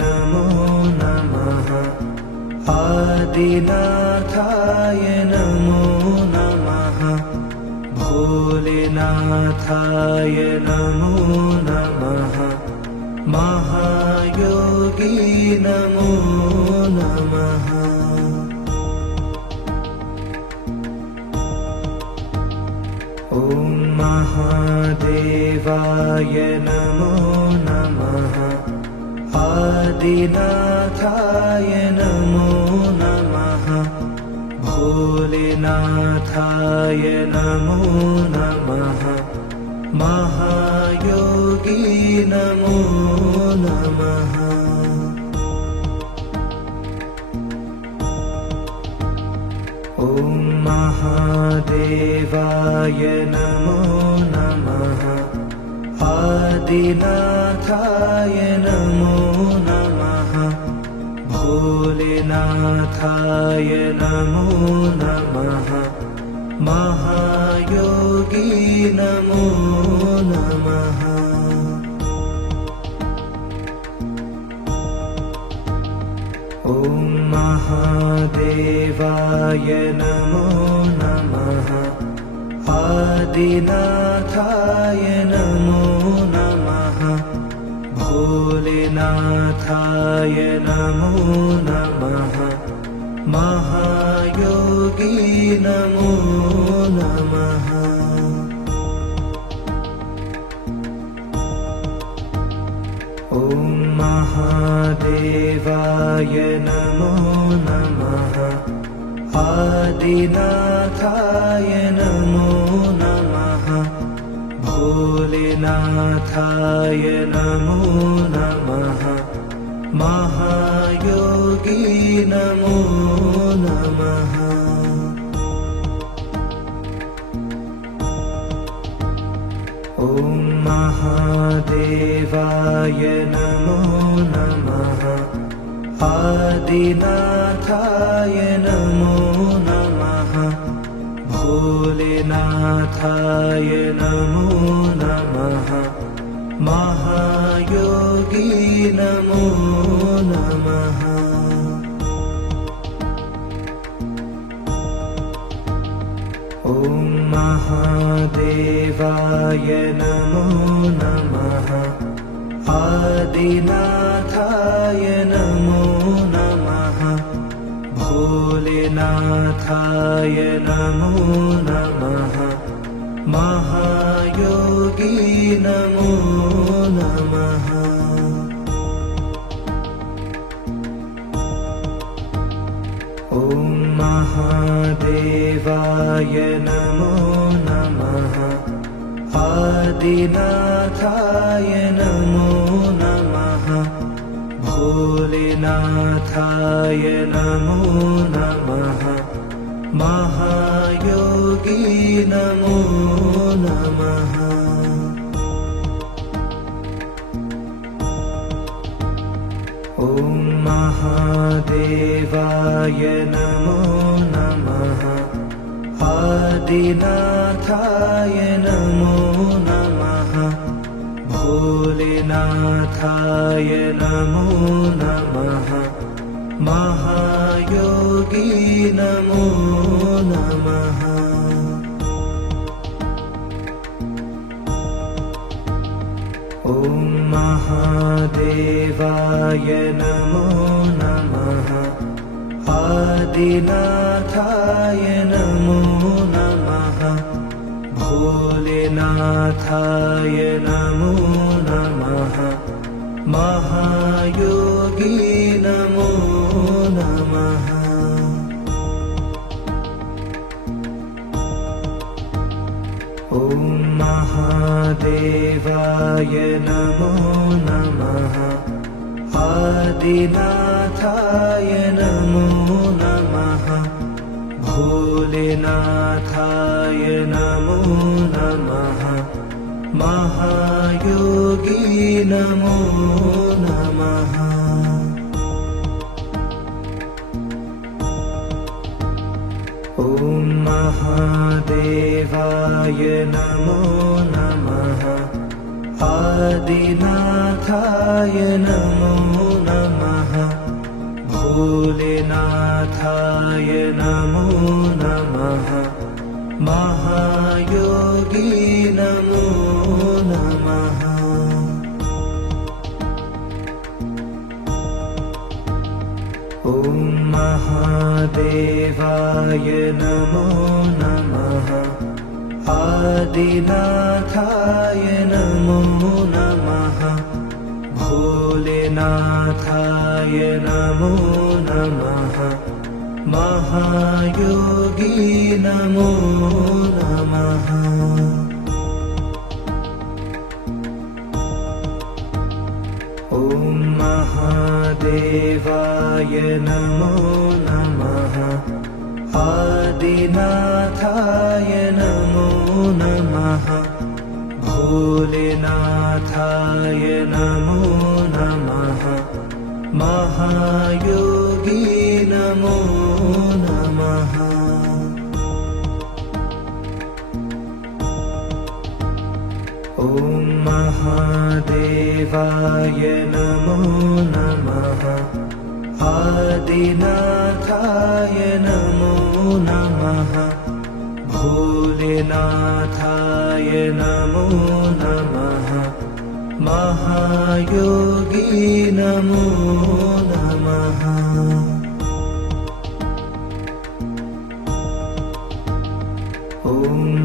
नमो नमः आदिनाथाय नमो नमः भोलेनाथाय नमो नमः महायोगी नमो नमः ॐ महादेवाय नमो नमः आदिनाथाय नमो नमः भोलेनाथाय नमो नमः महायोगी नमो नमः ॐ महादेवाय नमो नमः आदिनाथाय नमो नमः भोलेनाथाय नमो नमः महायोगी नमो नमः ॐ महादेवाय नमो नमः आदिनाथाय नमो नमः भोलेनाथाय नमो नमः महायोगी नमो नमः ॐ महादेवाय नमो नमः आदिनाथाय नमो नमः भोलेनाथाय नमो नमः महायोगी नमो नमः ॐ महादेवाय नमो नमः आदिनाथाय नमो नमः भोलेनाथाय नमो नमः महायोगी नमो नमः ॐ महादेवाय नमो नमः आदिनाथाय नमो नमः भोलेनाथाय नमो नमः महायोगी नमो नमः ॐ महादेवाय नमो नमः आदिनाथाय नमो नमः भोलेनाथाय नमो नमः महायोगी नमो नमः ॐ महादेवाय नमो नमः आदिनाथाय नमो नमः भोलेनाथाय नमो नमः महायोगी नमो नमः ॐ महादेवाय नमो नमः आदिनाथाय नमो नमः भोलेनाथाय नमो नमः महायोगी नमो नमः ॐ महादेवाय नमो नमः आदिनाथाय नमो नमः भोलेनाथाय नमो नमः महायोगी नमो नमः ॐ महादेवाय नमो नमः आदिनाथाय नमो नमः भोलेनाथाय नमो नमः महायोगी नमो नमः ॐ महादेवाय नमो नमः आदिनाथाय नमो नमः भोलेनाथाय नमो नमः महायोगी नमो नमः। ॐ महादेवाय नमो नमः। आदिनाथाय नमो नमः। भोलेनाथाय नमो नमः। महायोगी नमो नमः। ॐ महादेवाय नमो नमः। आदिनाथाय नमो नमः। भोलेनाथाय नमो नमः। महायोगी नमो नमः। ॐ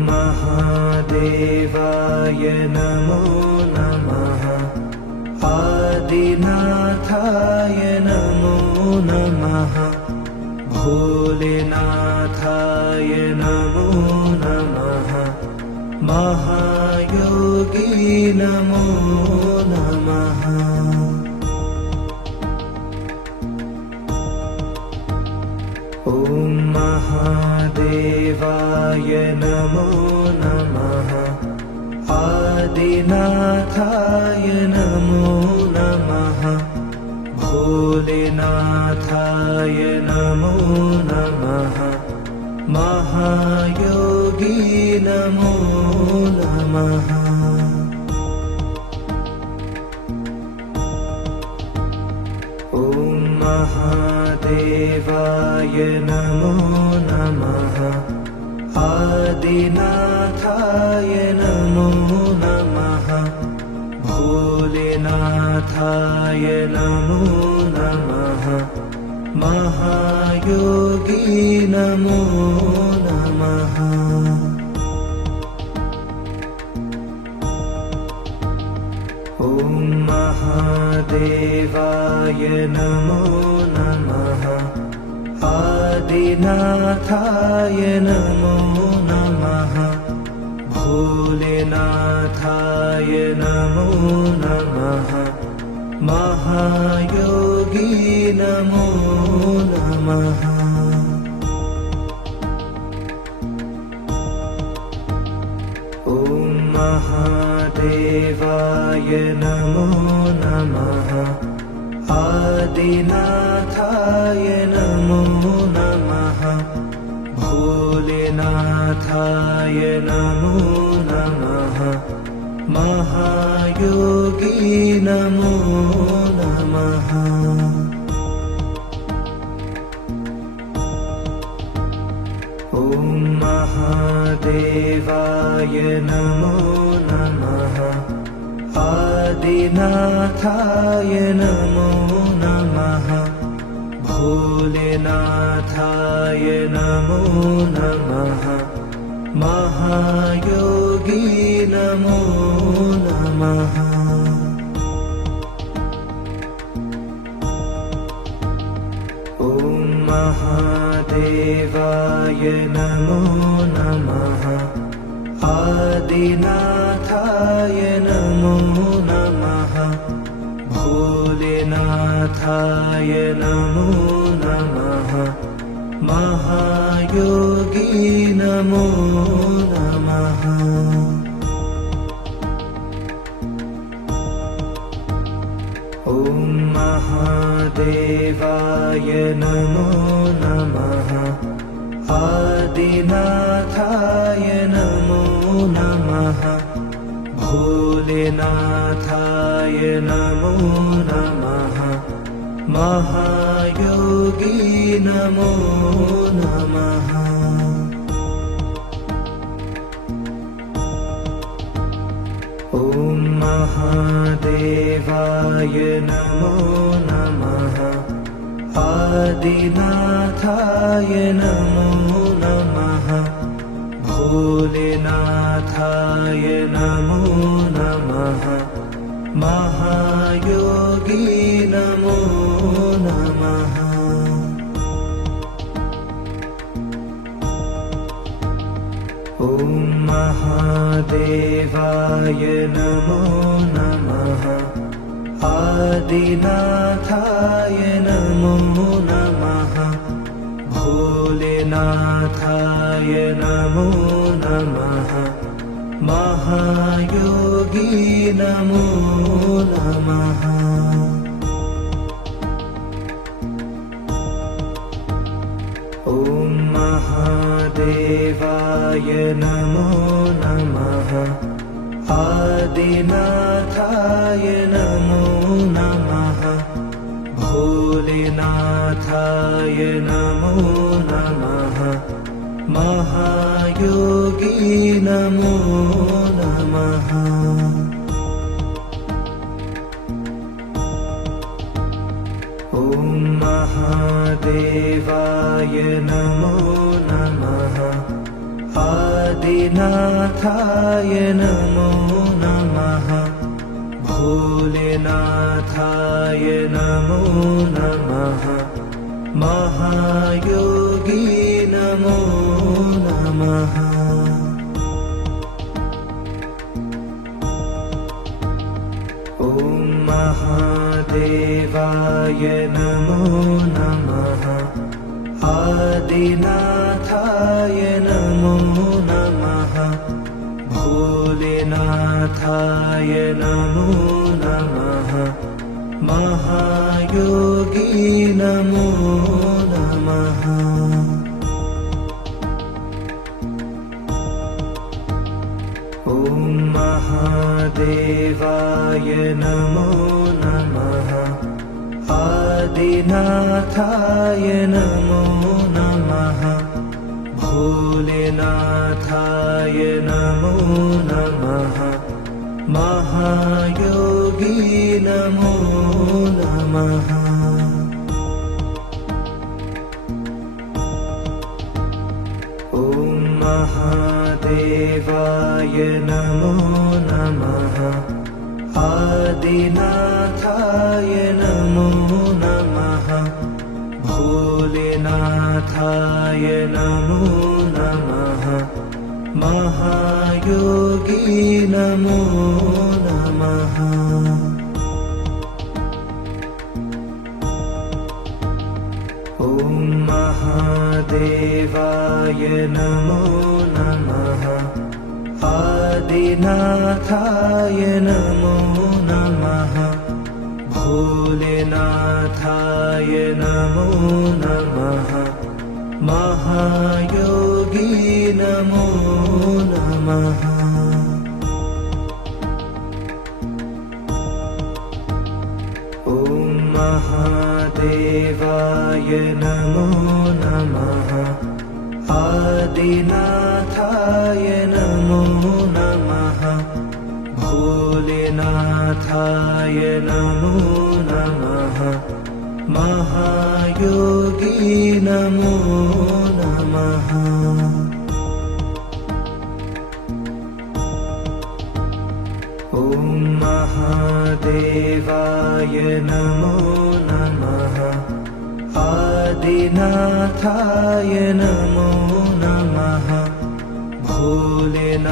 महादेवाय नमो नमः। आदिनाथाय नमो नमः। भोलेनाथाय नमो नमः। महायोगी नमो नमः। ॐ महादेवाय नमो नमः। आदिनाथाय नमो नमः। भोलेनाथाय नमो नमः। महायोगी नमो नमः। ॐ महादेवाय नमो नमः। आदिनाथाय नमो नमः। भोलेनाथाय नमो नमः। महायोगी नमो नमः। ॐ महादेवाय नमो नमः। आदिनाथाय नमो नमः। भोलेनाथाय नमो नमः। महायोगी नमो नमः। ॐ महादेवाय नमो नमः। आदिनाथाय नमो नमः। भोलेनाथाय नमो नमः। महायोगी नमो नमः। ॐ महादेवाय नमो नमः। आदिनाथाय नमो नमः। भोलेनाथाय नमो नमः। महायोगी नमो नमः। ॐ महादेवाय नमो नमः। आदिनाथाय नमो नमः। भोलेनाथाय नमो नमः। महायोगी नमो नमः। ॐ महादेवाय नमो नमः। आदिनाथाय नमो नमः। भोलेनाथाय नमो नमः। महायोगी नमो नमः। ॐ महादेवाय नमो नमः। आदिनाथाय नमो नमः। भोलेनाथाय नमो नमः। महायोगी नमो नमः। ॐ नमो नमः आदिनाथाय नमो नमः भोलेनाथाय नमो नमः महायोगी नमो नमः ॐ महादेवाय नमो नमः आदिनाथाय नमो नमः भोलेनाथाय नमो नमः महायोगी नमो नमः ॐ महादेवाय नमो नमः आदिनाथाय नमो नमः भोलेनाथाय नमो नमः महायोगी नमो नमः ॐ महादेवाय नमो नमः आदिनाथाय नमो नमः भोलेनाथाय नमो नमः महायोगी नमो नमः ॐ महादेवाय नमो नमः आदिनाथाय नमो नमः भोलेनाथाय नमो नमः महायोगी नमो नमः ॐ महादेवाय नमो नमः आदिनाथाय नमो नमः भोलेनाथाय नमो नमः महायोगी नमो नमः ॐ महादेवाय नमो नमः आदिनाथाय नमो नमः भोलेनाथाय नमो नमः महायोगी नमो नमः ॐ महादेवाय नमो नमः आदिनाथाय नमो नमः भोलेनाथाय नमो नमः महायोगी नमो नमः ॐ महादेवाय नमो नमः आदिनाथाय नमो नमः भोलेनाथाय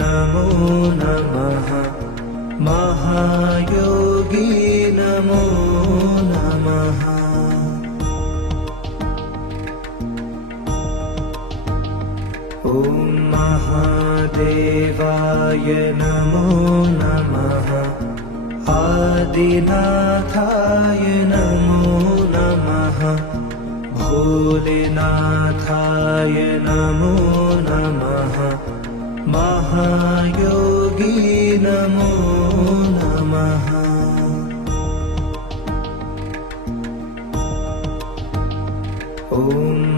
नमो नमः महायोगी नमो नमः ॐ महादेवाय नमो नमः आदिनाथाय नमो नमः भोलेनाथाय नमो नमः महायोगी नमो नमः ॐ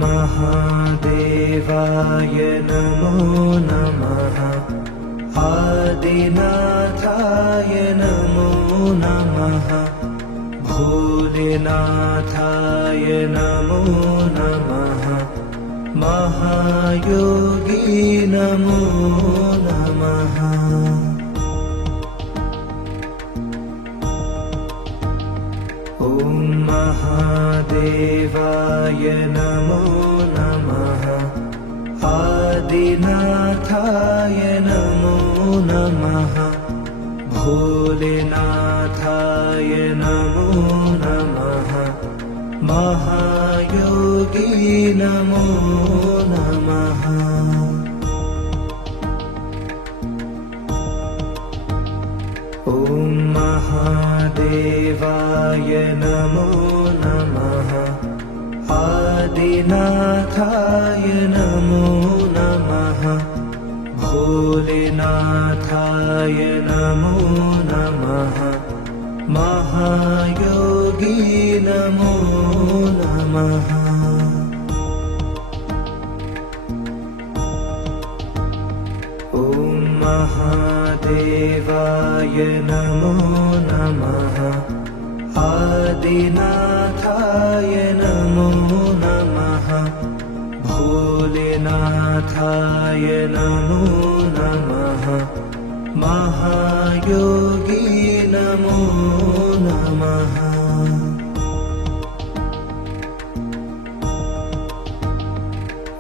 महादेवाय नमो नमः आदिनाथाय नमो नमः भोलेनाथाय नमो नमः महायोगी नमो नमः ॐ महादेवाय नमो नमः आदिनाथाय नमो नमः भोलेनाथाय नमो नमः महायोगी नमो नमः ॐ महादेवाय नमो नमः आदिनाथाय नमो नमः भोलेनाथाय नमो नमः महायोगी नमो नमः ॐ महादेवाय नमो नमः आदिनाथाय नमो नमः भोलेनाथाय नमो नमः महायोगी नमो नमः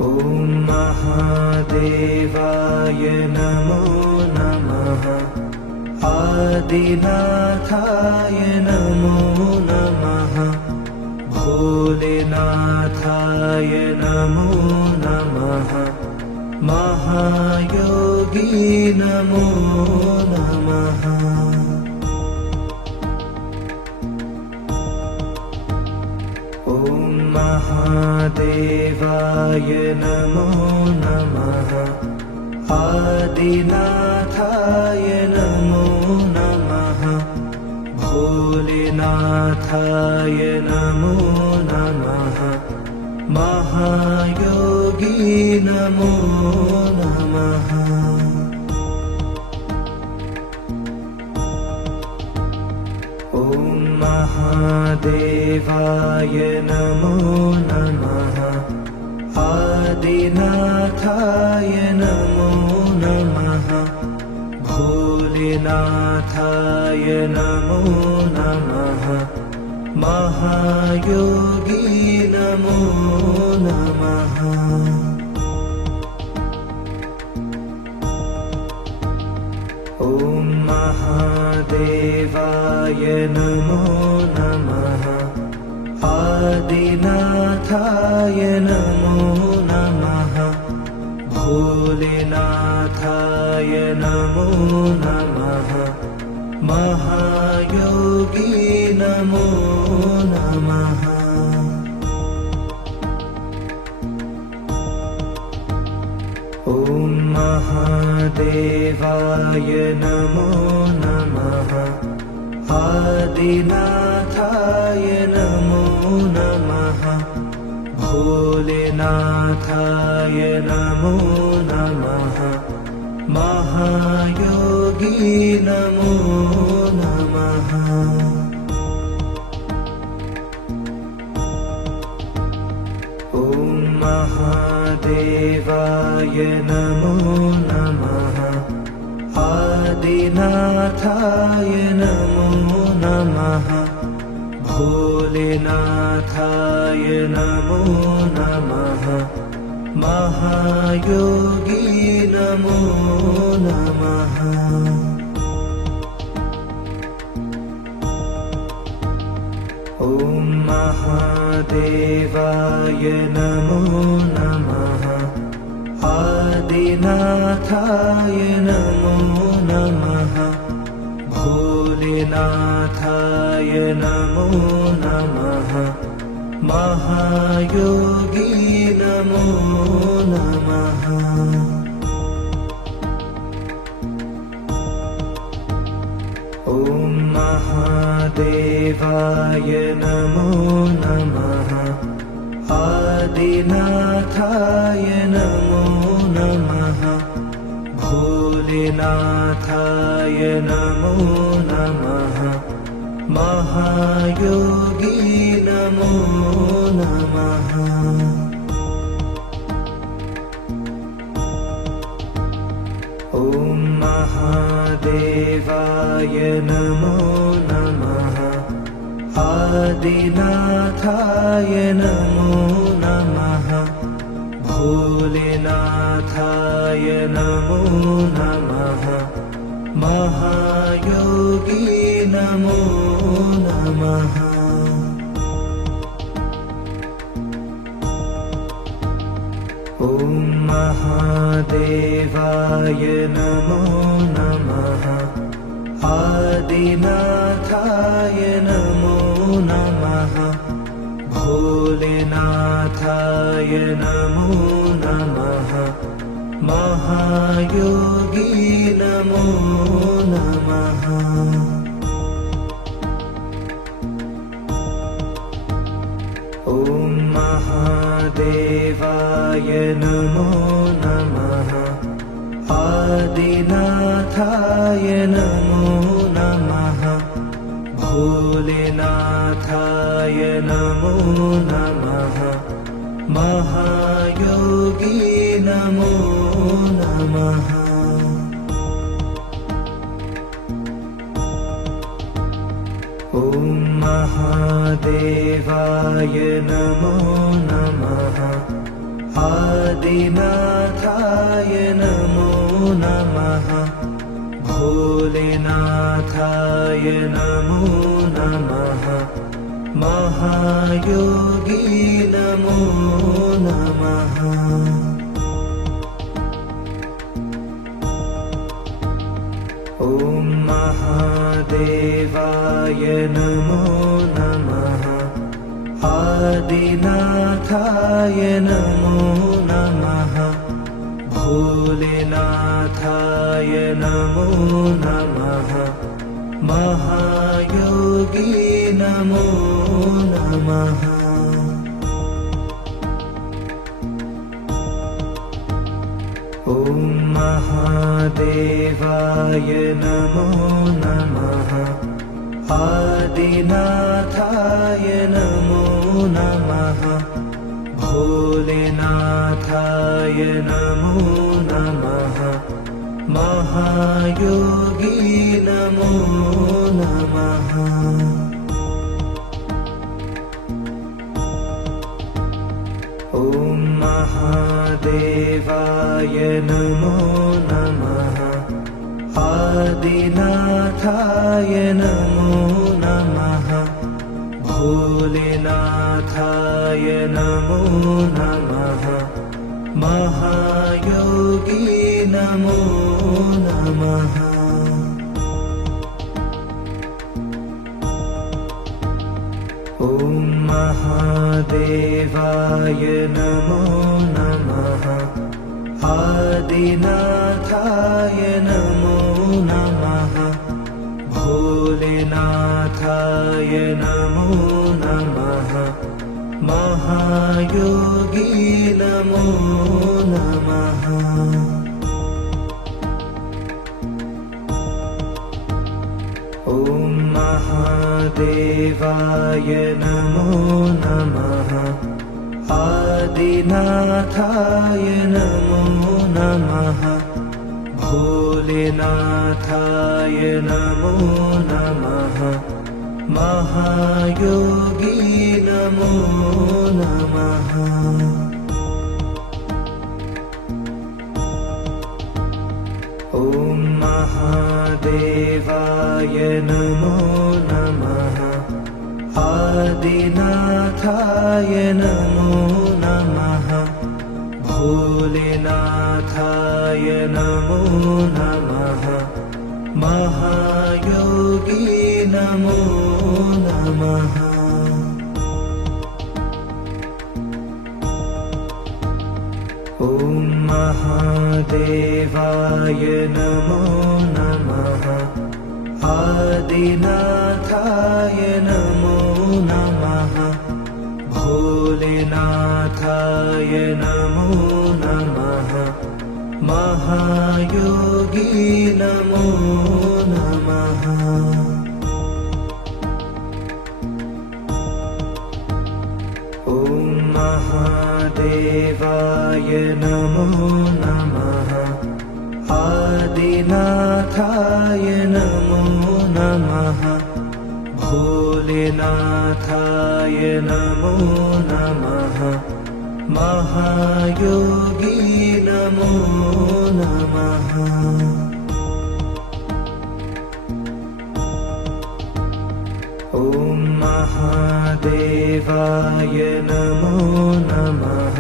ॐ महादेवाय नमो नमः आदिनाथाय नमो नमः भोलेनाथाय नमो नमः महायोगी नमो नमः ॐ महादेवाय नमो नमः आदिनाथाय नमो नमः भोलेनाथाय नमो नमः महायोगी नमो नमः ॐ महादेवाय नमो नमः आदिनाथाय नमो नमः भोलेनाथाय नमो नमः महायोगी नमो नमः ॐ महादेवाय नमो नमः आदिनाथाय नमो नमः भोलेनाथाय नमो नमः महायोगी नमो नमः ॐ महादेवाय नमो नमः आदिनाथाय नमो नमः भोलेनाथाय नमो नमः महायोगी नमो नमः ॐ महादेवाय नमो नमः आदिनाथाय नमो नमः भोलेनाथाय नमो नमः महायोगी नमो नमः ॐ महादेवाय नमो नमः आदिनाथाय नमो नमः भोलेनाथाय नमो नमः महायोगी नमो नमः ॐ महादेवाय नमो नमः आदिनाथाय नमो नमः भोलेनाथाय नमो नमः महायोगी नमो नमः ॐ महादेवाय नमो नमः आदिनाथाय नमो नमः भोलेनाथाय नमो नमः महायोगी नमो नमः। ॐ महादेवाय नमो नमः। आदिनाथाय नमो नमः। भोलेनाथाय नमो नमः। महायोगी नमो नमः। ॐ महादेवाय नमो नमः। आदिनाथाय नमो नमः। भोलेनाथाय नमो नमः। महायोगी नमो नमः। ॐ महादेवाय नमो नमः। आदिनाथाय नमो नमः। भोलेनाथाय नमो नमः। महायोगी नमो नमः। ॐ महादेवाय नमो नमः। आदिनाथाय नमो नमः। भोलेनाथाय नमो नमः। महायोगी नमो नमः। ॐ महादेवाय नमो नमः। आदिनाथाय नमो नमः। भोलेनाथाय नमो नमः। महायोगी नमो नमः। ॐ महादेवाय नमो नमः। आदिनाथाय नमो नमः। भोलेनाथाय नमो नमः। महायोगी नमो नमः। ॐ महादेवाय नमो नमः। आदिनाथाय नमो नमः। भोलेनाथाय नमो नमः। महायोगी नमो नमः। ॐ महादेवाय नमो नमः। आदिनाथाय नमो नमः। भोलेनाथाय नमो नमः। महायोगी नमो नमः। ॐ महादेवाय नमो नमः। आदिनाथाय नमो नमः। भोलेनाथाय नमो नमः। महायोगी नमो नमः। ॐ महादेवाय नमो नमः। आदिनाथाय नमो नमः। भोलेनाथाय नमो नमः। महायोगी नमो नमः। ॐ महादेवाय नमो नमः। आदिनाथाय नमो नमः। भोलेनाथाय नमो नमः। महायोगी नमो नमः। ॐ महादेवाय नमो नमः।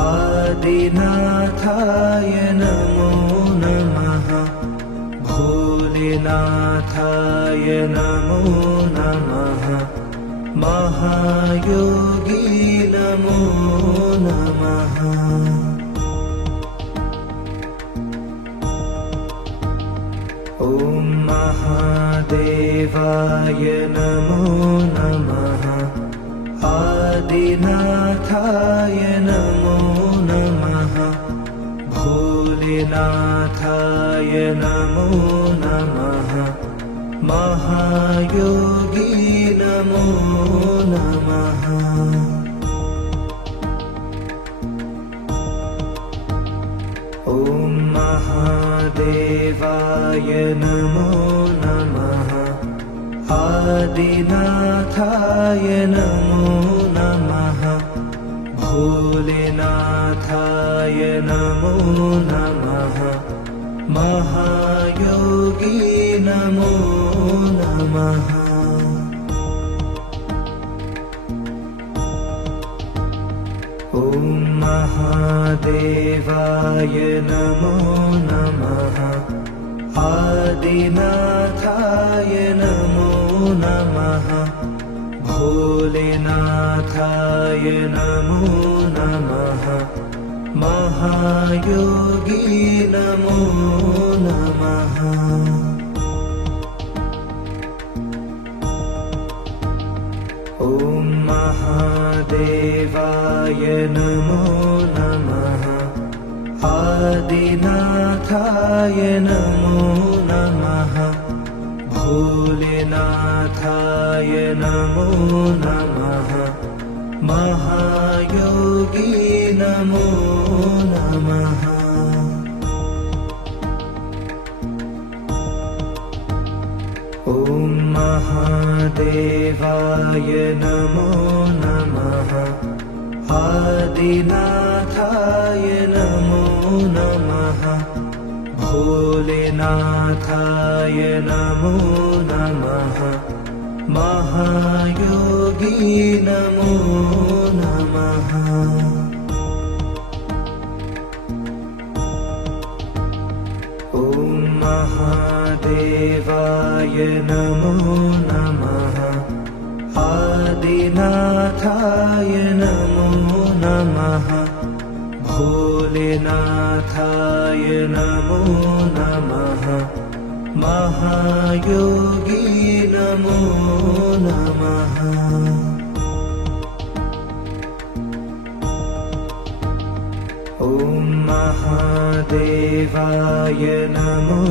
आदिनाथाय नमो नमः। भोलेनाथाय नमो नमः। महायोगी नमो नमः। ॐ महादेवाय नमो नमः। आदिनाथाय नमो नमः। भोलेनाथाय नमो नमः। महायोगी नमो नमः। ॐ महादेवाय नमो नमः। आदिनाथाय नमो नमः। भोलेनाथाय नमो नमः। महायोगी नमो नमः। ॐ महादेवाय नमो नमः। आदिनाथाय नमो नमः। भोलेनाथाय नमो नमः। महायोगी नमो नमः। ॐ महादेवाय नमो नमः। आदिनाथाय नमो नमः। भोलेनाथाय नमो नमः। महायोगी नमो नमः। ॐ महादेवाय नमो नमः। आदिनाथाय नमो नमः। भोलेनाथाय नमो नमः। महायोगी नमो नमः। ॐ महादेवाय नमो नमः। आदिनाथाय नमो नमः। भोलेनाथाय नमो नमः। महायोगी नमो नमः। ॐ महादेवाय नमो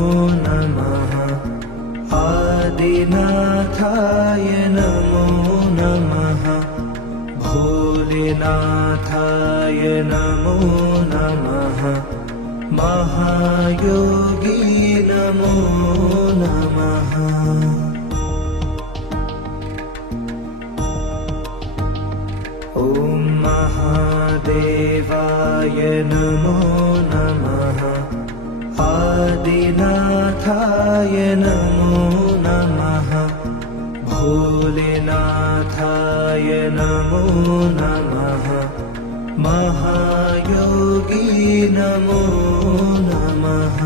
नमः। आदिनाथाय नमो नमः। भोलेनाथाय नमो नमः। महायोगी नमो नमः। ॐ महादेवाय नमो नमः। आदिनाथाय नमो नमः। भोलेनाथाय नमो नमः। महायोगी नमो नमः।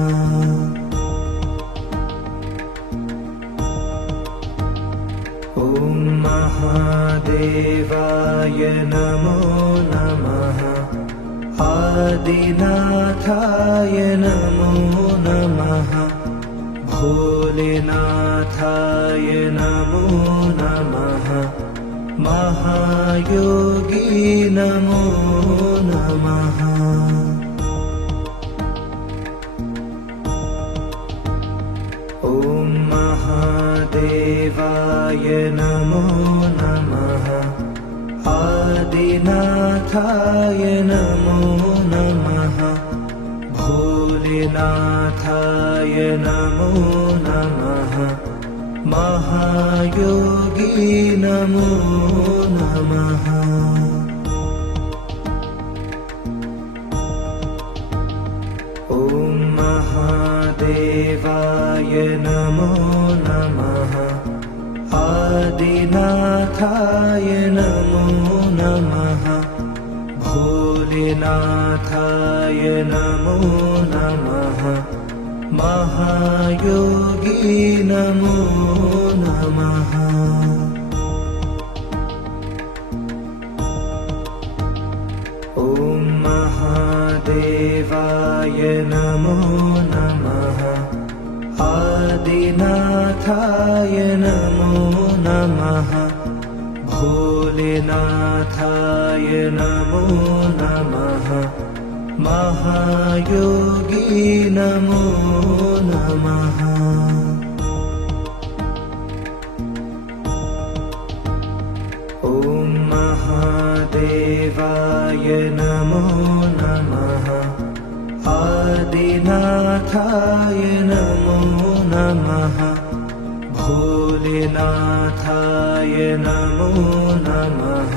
ॐ महादेवाय नमो नमः। आदिनाथाय नमो नमः। भोलेनाथाय नमो नमः। महायोगी नमो नमः। ॐ महादेवाय नमो नमः। आदिनाथाय नमो नमः। भोलेनाथाय नमो नमः। महायोगी नमो नमः। ॐ महादेवाय नमो नमः। आदिनाथाय नमो नमः भोलेनाथाय नमो नमः महायोगी नमो नमः ॐ महादेवाय नमो नमः आदिनाथाय नमो नमः भोलेनाथाय नमो नमः महायोगी नमो नमः ॐ महादेवाय नमो नमः आदिनाथाय नमो नमः भोलेनाथाय नमो नमः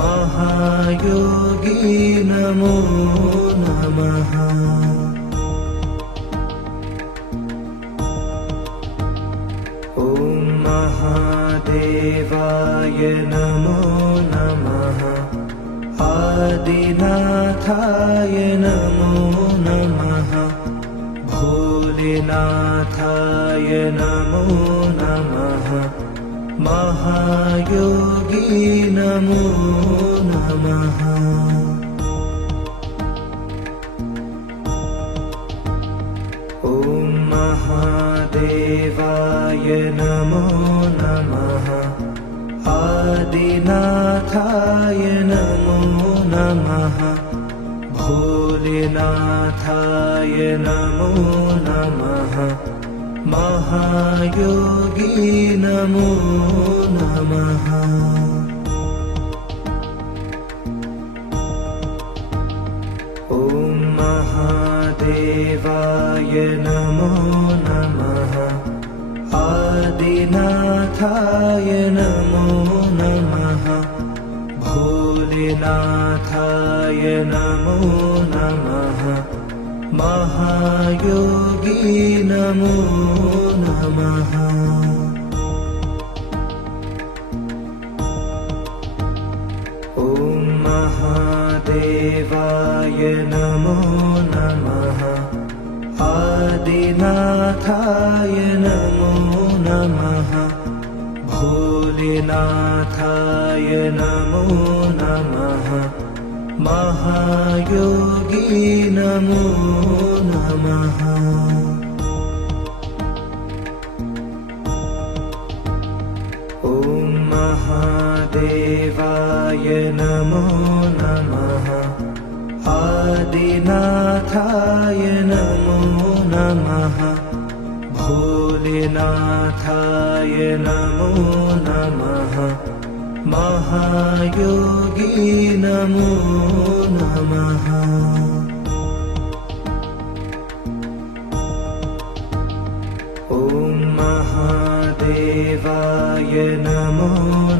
महायोगी नमो नमः ॐ महादेवाय नमो नमः आदिनाथाय नमो नमः भोलेनाथाय नमो नमः महायोगी नमो नमः ॐ महादेवाय नमो नमः आदिनाथाय नमो नमः भोलेनाथाय नमो नमः महायोगी नमो नमः ॐ महादेवाय नमो नमः आदिनाथाय नमो नमः भोलेनाथाय नमो नमः महायोगी नमो नमः ॐ महादेवाय नमो नमः आदिनाथाय नमो नमः भोलेनाथाय नमो नमः महायोगी नमो नमः ॐ महादेवाय नमो नमः आदिनाथाय नमो नमः भोलेनाथाय नमो नमः महायोगी नमो नमः ॐ महादेवाय नमो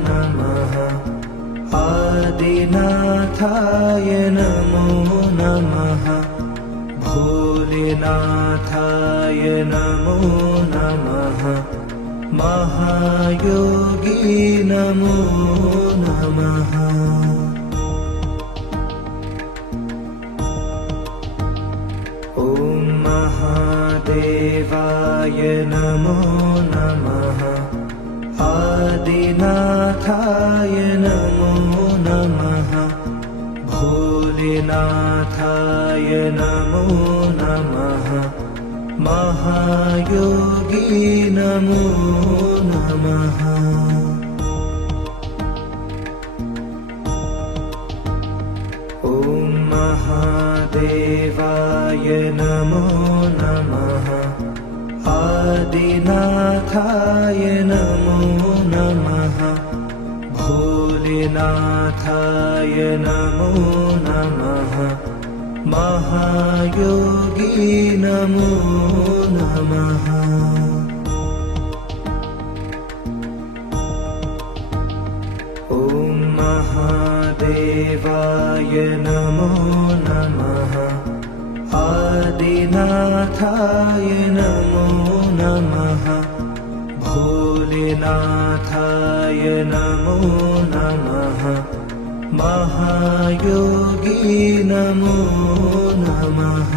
नमः आदिनाथाय नमो नमः भोलेनाथाय नमो नमः महायोगी नमो नमः ॐ महादेवाय नमो नमः आदिनाथाय नमो नमः भोलेनाथाय नमो नमः महायोगी नमो नमः ॐ महादेवाय नमो नमः आदिनाथाय नमो नमः भोलेनाथाय नमो नमः महायोगी नमो नमः ॐ महादेवाय नमो नमः आदिनाथाय नमो नमः भोले भोलेनाथाय नमो नमः महायोगी नमो नमः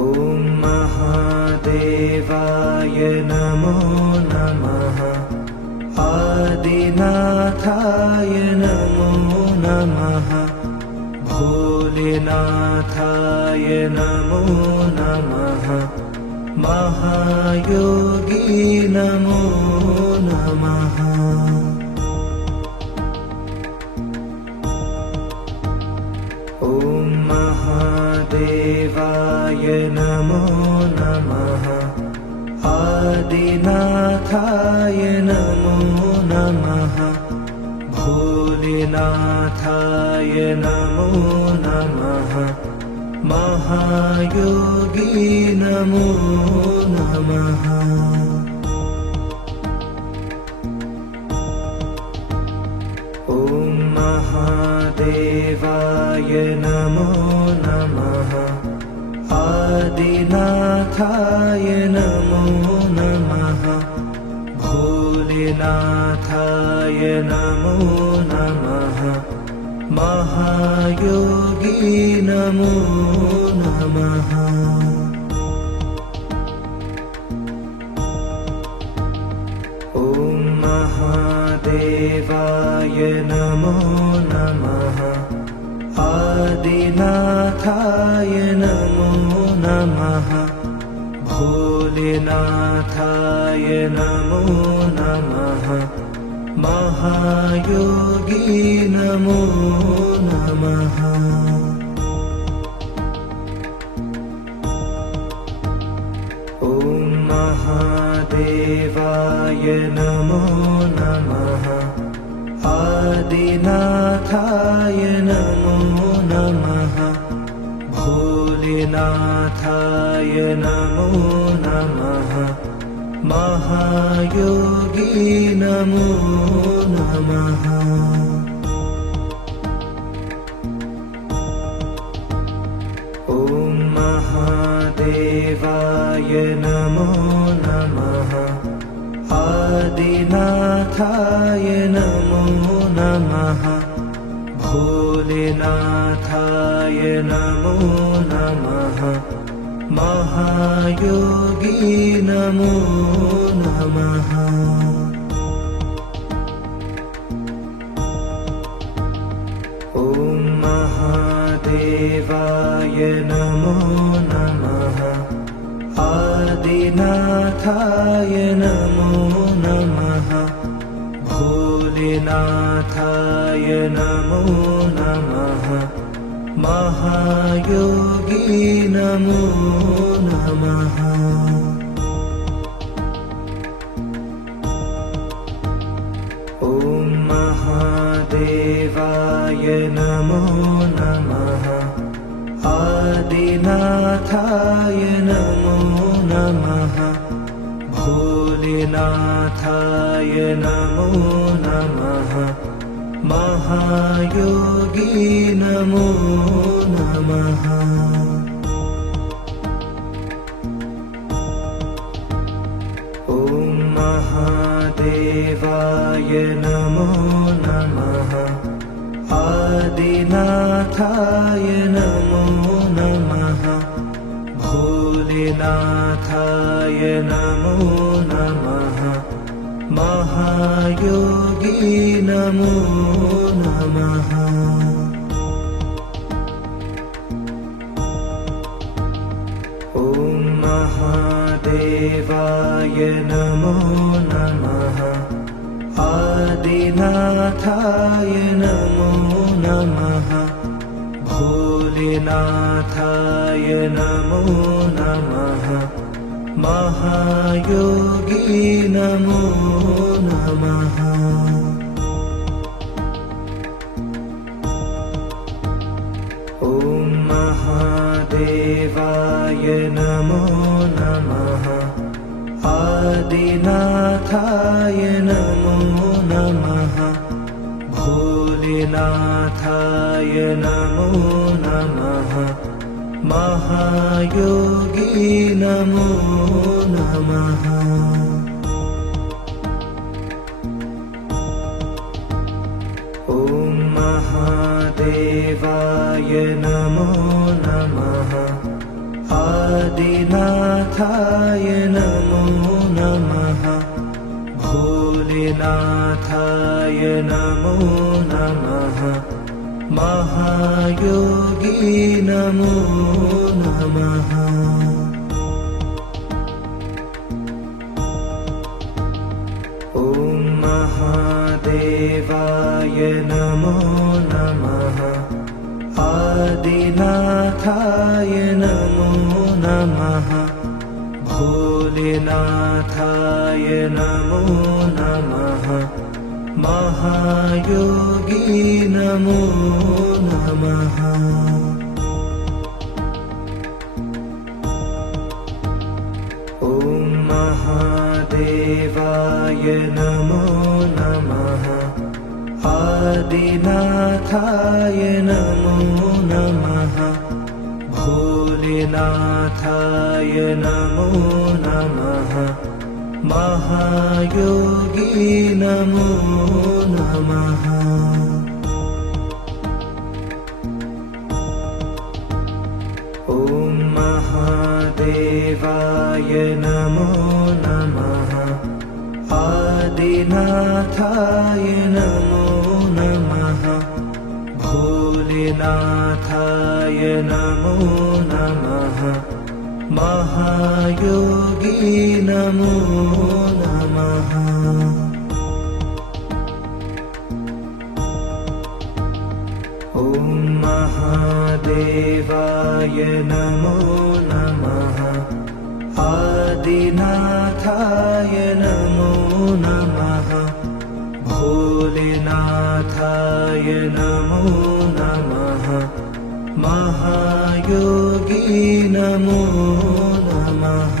ॐ महादेवाय नमो नमः आदिनाथाय नमो नमः भोलेनाथाय नमो नमः महायोगी नमो नमः ॐ महादेवाय नमो नमः आदिनाथाय नमो नमः भोलेनाथाय नमो नमः महायोगी नमो नमः ॐ महादेवाय नमो नमः आदिनाथाय नमो नमः भोलेनाथाय नमो नमः महायोगी नमो नमः ॐ महादेवाय नमो नमः आदिनाथाय नमो नमः भोलेनाथाय नमो नमः महायोगी नमो नमः ॐ महादेवाय नमो नमः आदिनाथाय नमो नमः भोलेनाथाय नमो नमः महायोगी नमो नमः ॐ महादेवाय नमो नमः आदिनाथाय नमो नमः भोलेनाथाय नमो नमः महायोगी नमो नमः ॐ महादेवाय नमो नमः आदिनाथाय नमो नमः भोलेनाथाय नमो नमः महायोगी नमो नमः ॐ महादेवाय नमो नमः आदिनाथाय नमो नमः भोलेनाथाय नमो नमः महायोगी नमो नमः ॐ महादेवाय नमो नमः आदिनाथाय नमो नमः भोलेनाथाय नमो नमः महायोगी नमो नमः ॐ महादेवाय नमो नमः आदिनाथाय नमो नमः भोलेनाथाय नमो नमः महायोगी नमो नमः ॐ महादेवाय नमो नमः आदिनाथाय नमो नमः भोलेनाथाय नमो नमः महायोगी नमो नमः। ॐ महादेवाय नमो नमः। आदिनाथाय नमो नमः। भोलेनाथाय नमो नमः। महायोगी नमो नमः। ॐ महादेवाय नमो नमः। आदिनाथाय नमो नमः। भोलेनाथाय नमो नमः। महायोगी नमो नमः। ॐ महादेवाय नमो नमः। आदिनाथाय नमो नमः। भोलेनाथाय नमो नमः। महायोगी नमो नमः। ॐ महादेवाय नमो नमः। आदिनाथाय नमो नमः। भोलेनाथाय नमो नमः। महायोगी नमो नमः। ॐ महादेवाय नमो नमः। आदिनाथाय नमो नमः। भोलेनाथाय नमो नमः। महायोगी नमो नमः।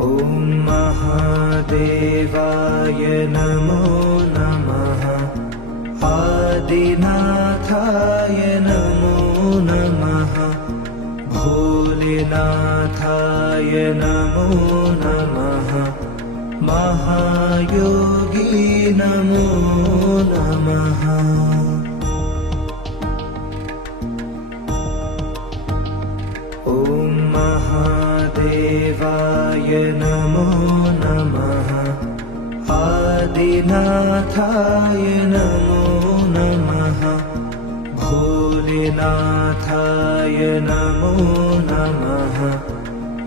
ॐ महादेवाय नमो नमः। आदिनाथाय नमो नमः। भोलेनाथाय नमो नमः। महायोगी नमो नमः। ॐ महादेवाय नमो नमः। आदिनाथाय नमो नमः। भोलेनाथाय नमो नमः।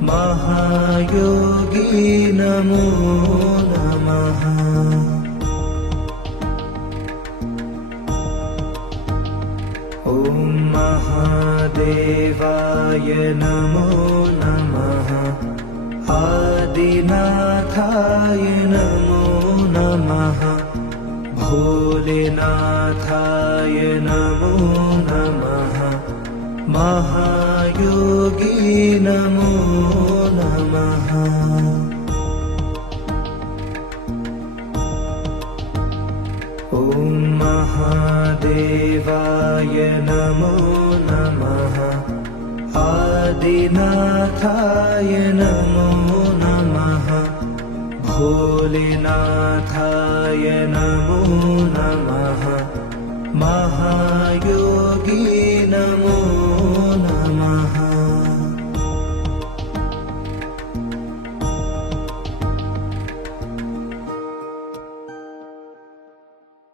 महायोगी नमो नमः। ॐ महादेवाय नमो नमः। आदिनाथाय नमो नमः। भोलेनाथाय नमो नमः। महायोगी नमो नमः। ॐ महादेवाय नमो नमः। आदिनाथाय नमो नमः। भोलेनाथाय नमो नमः। महायोगी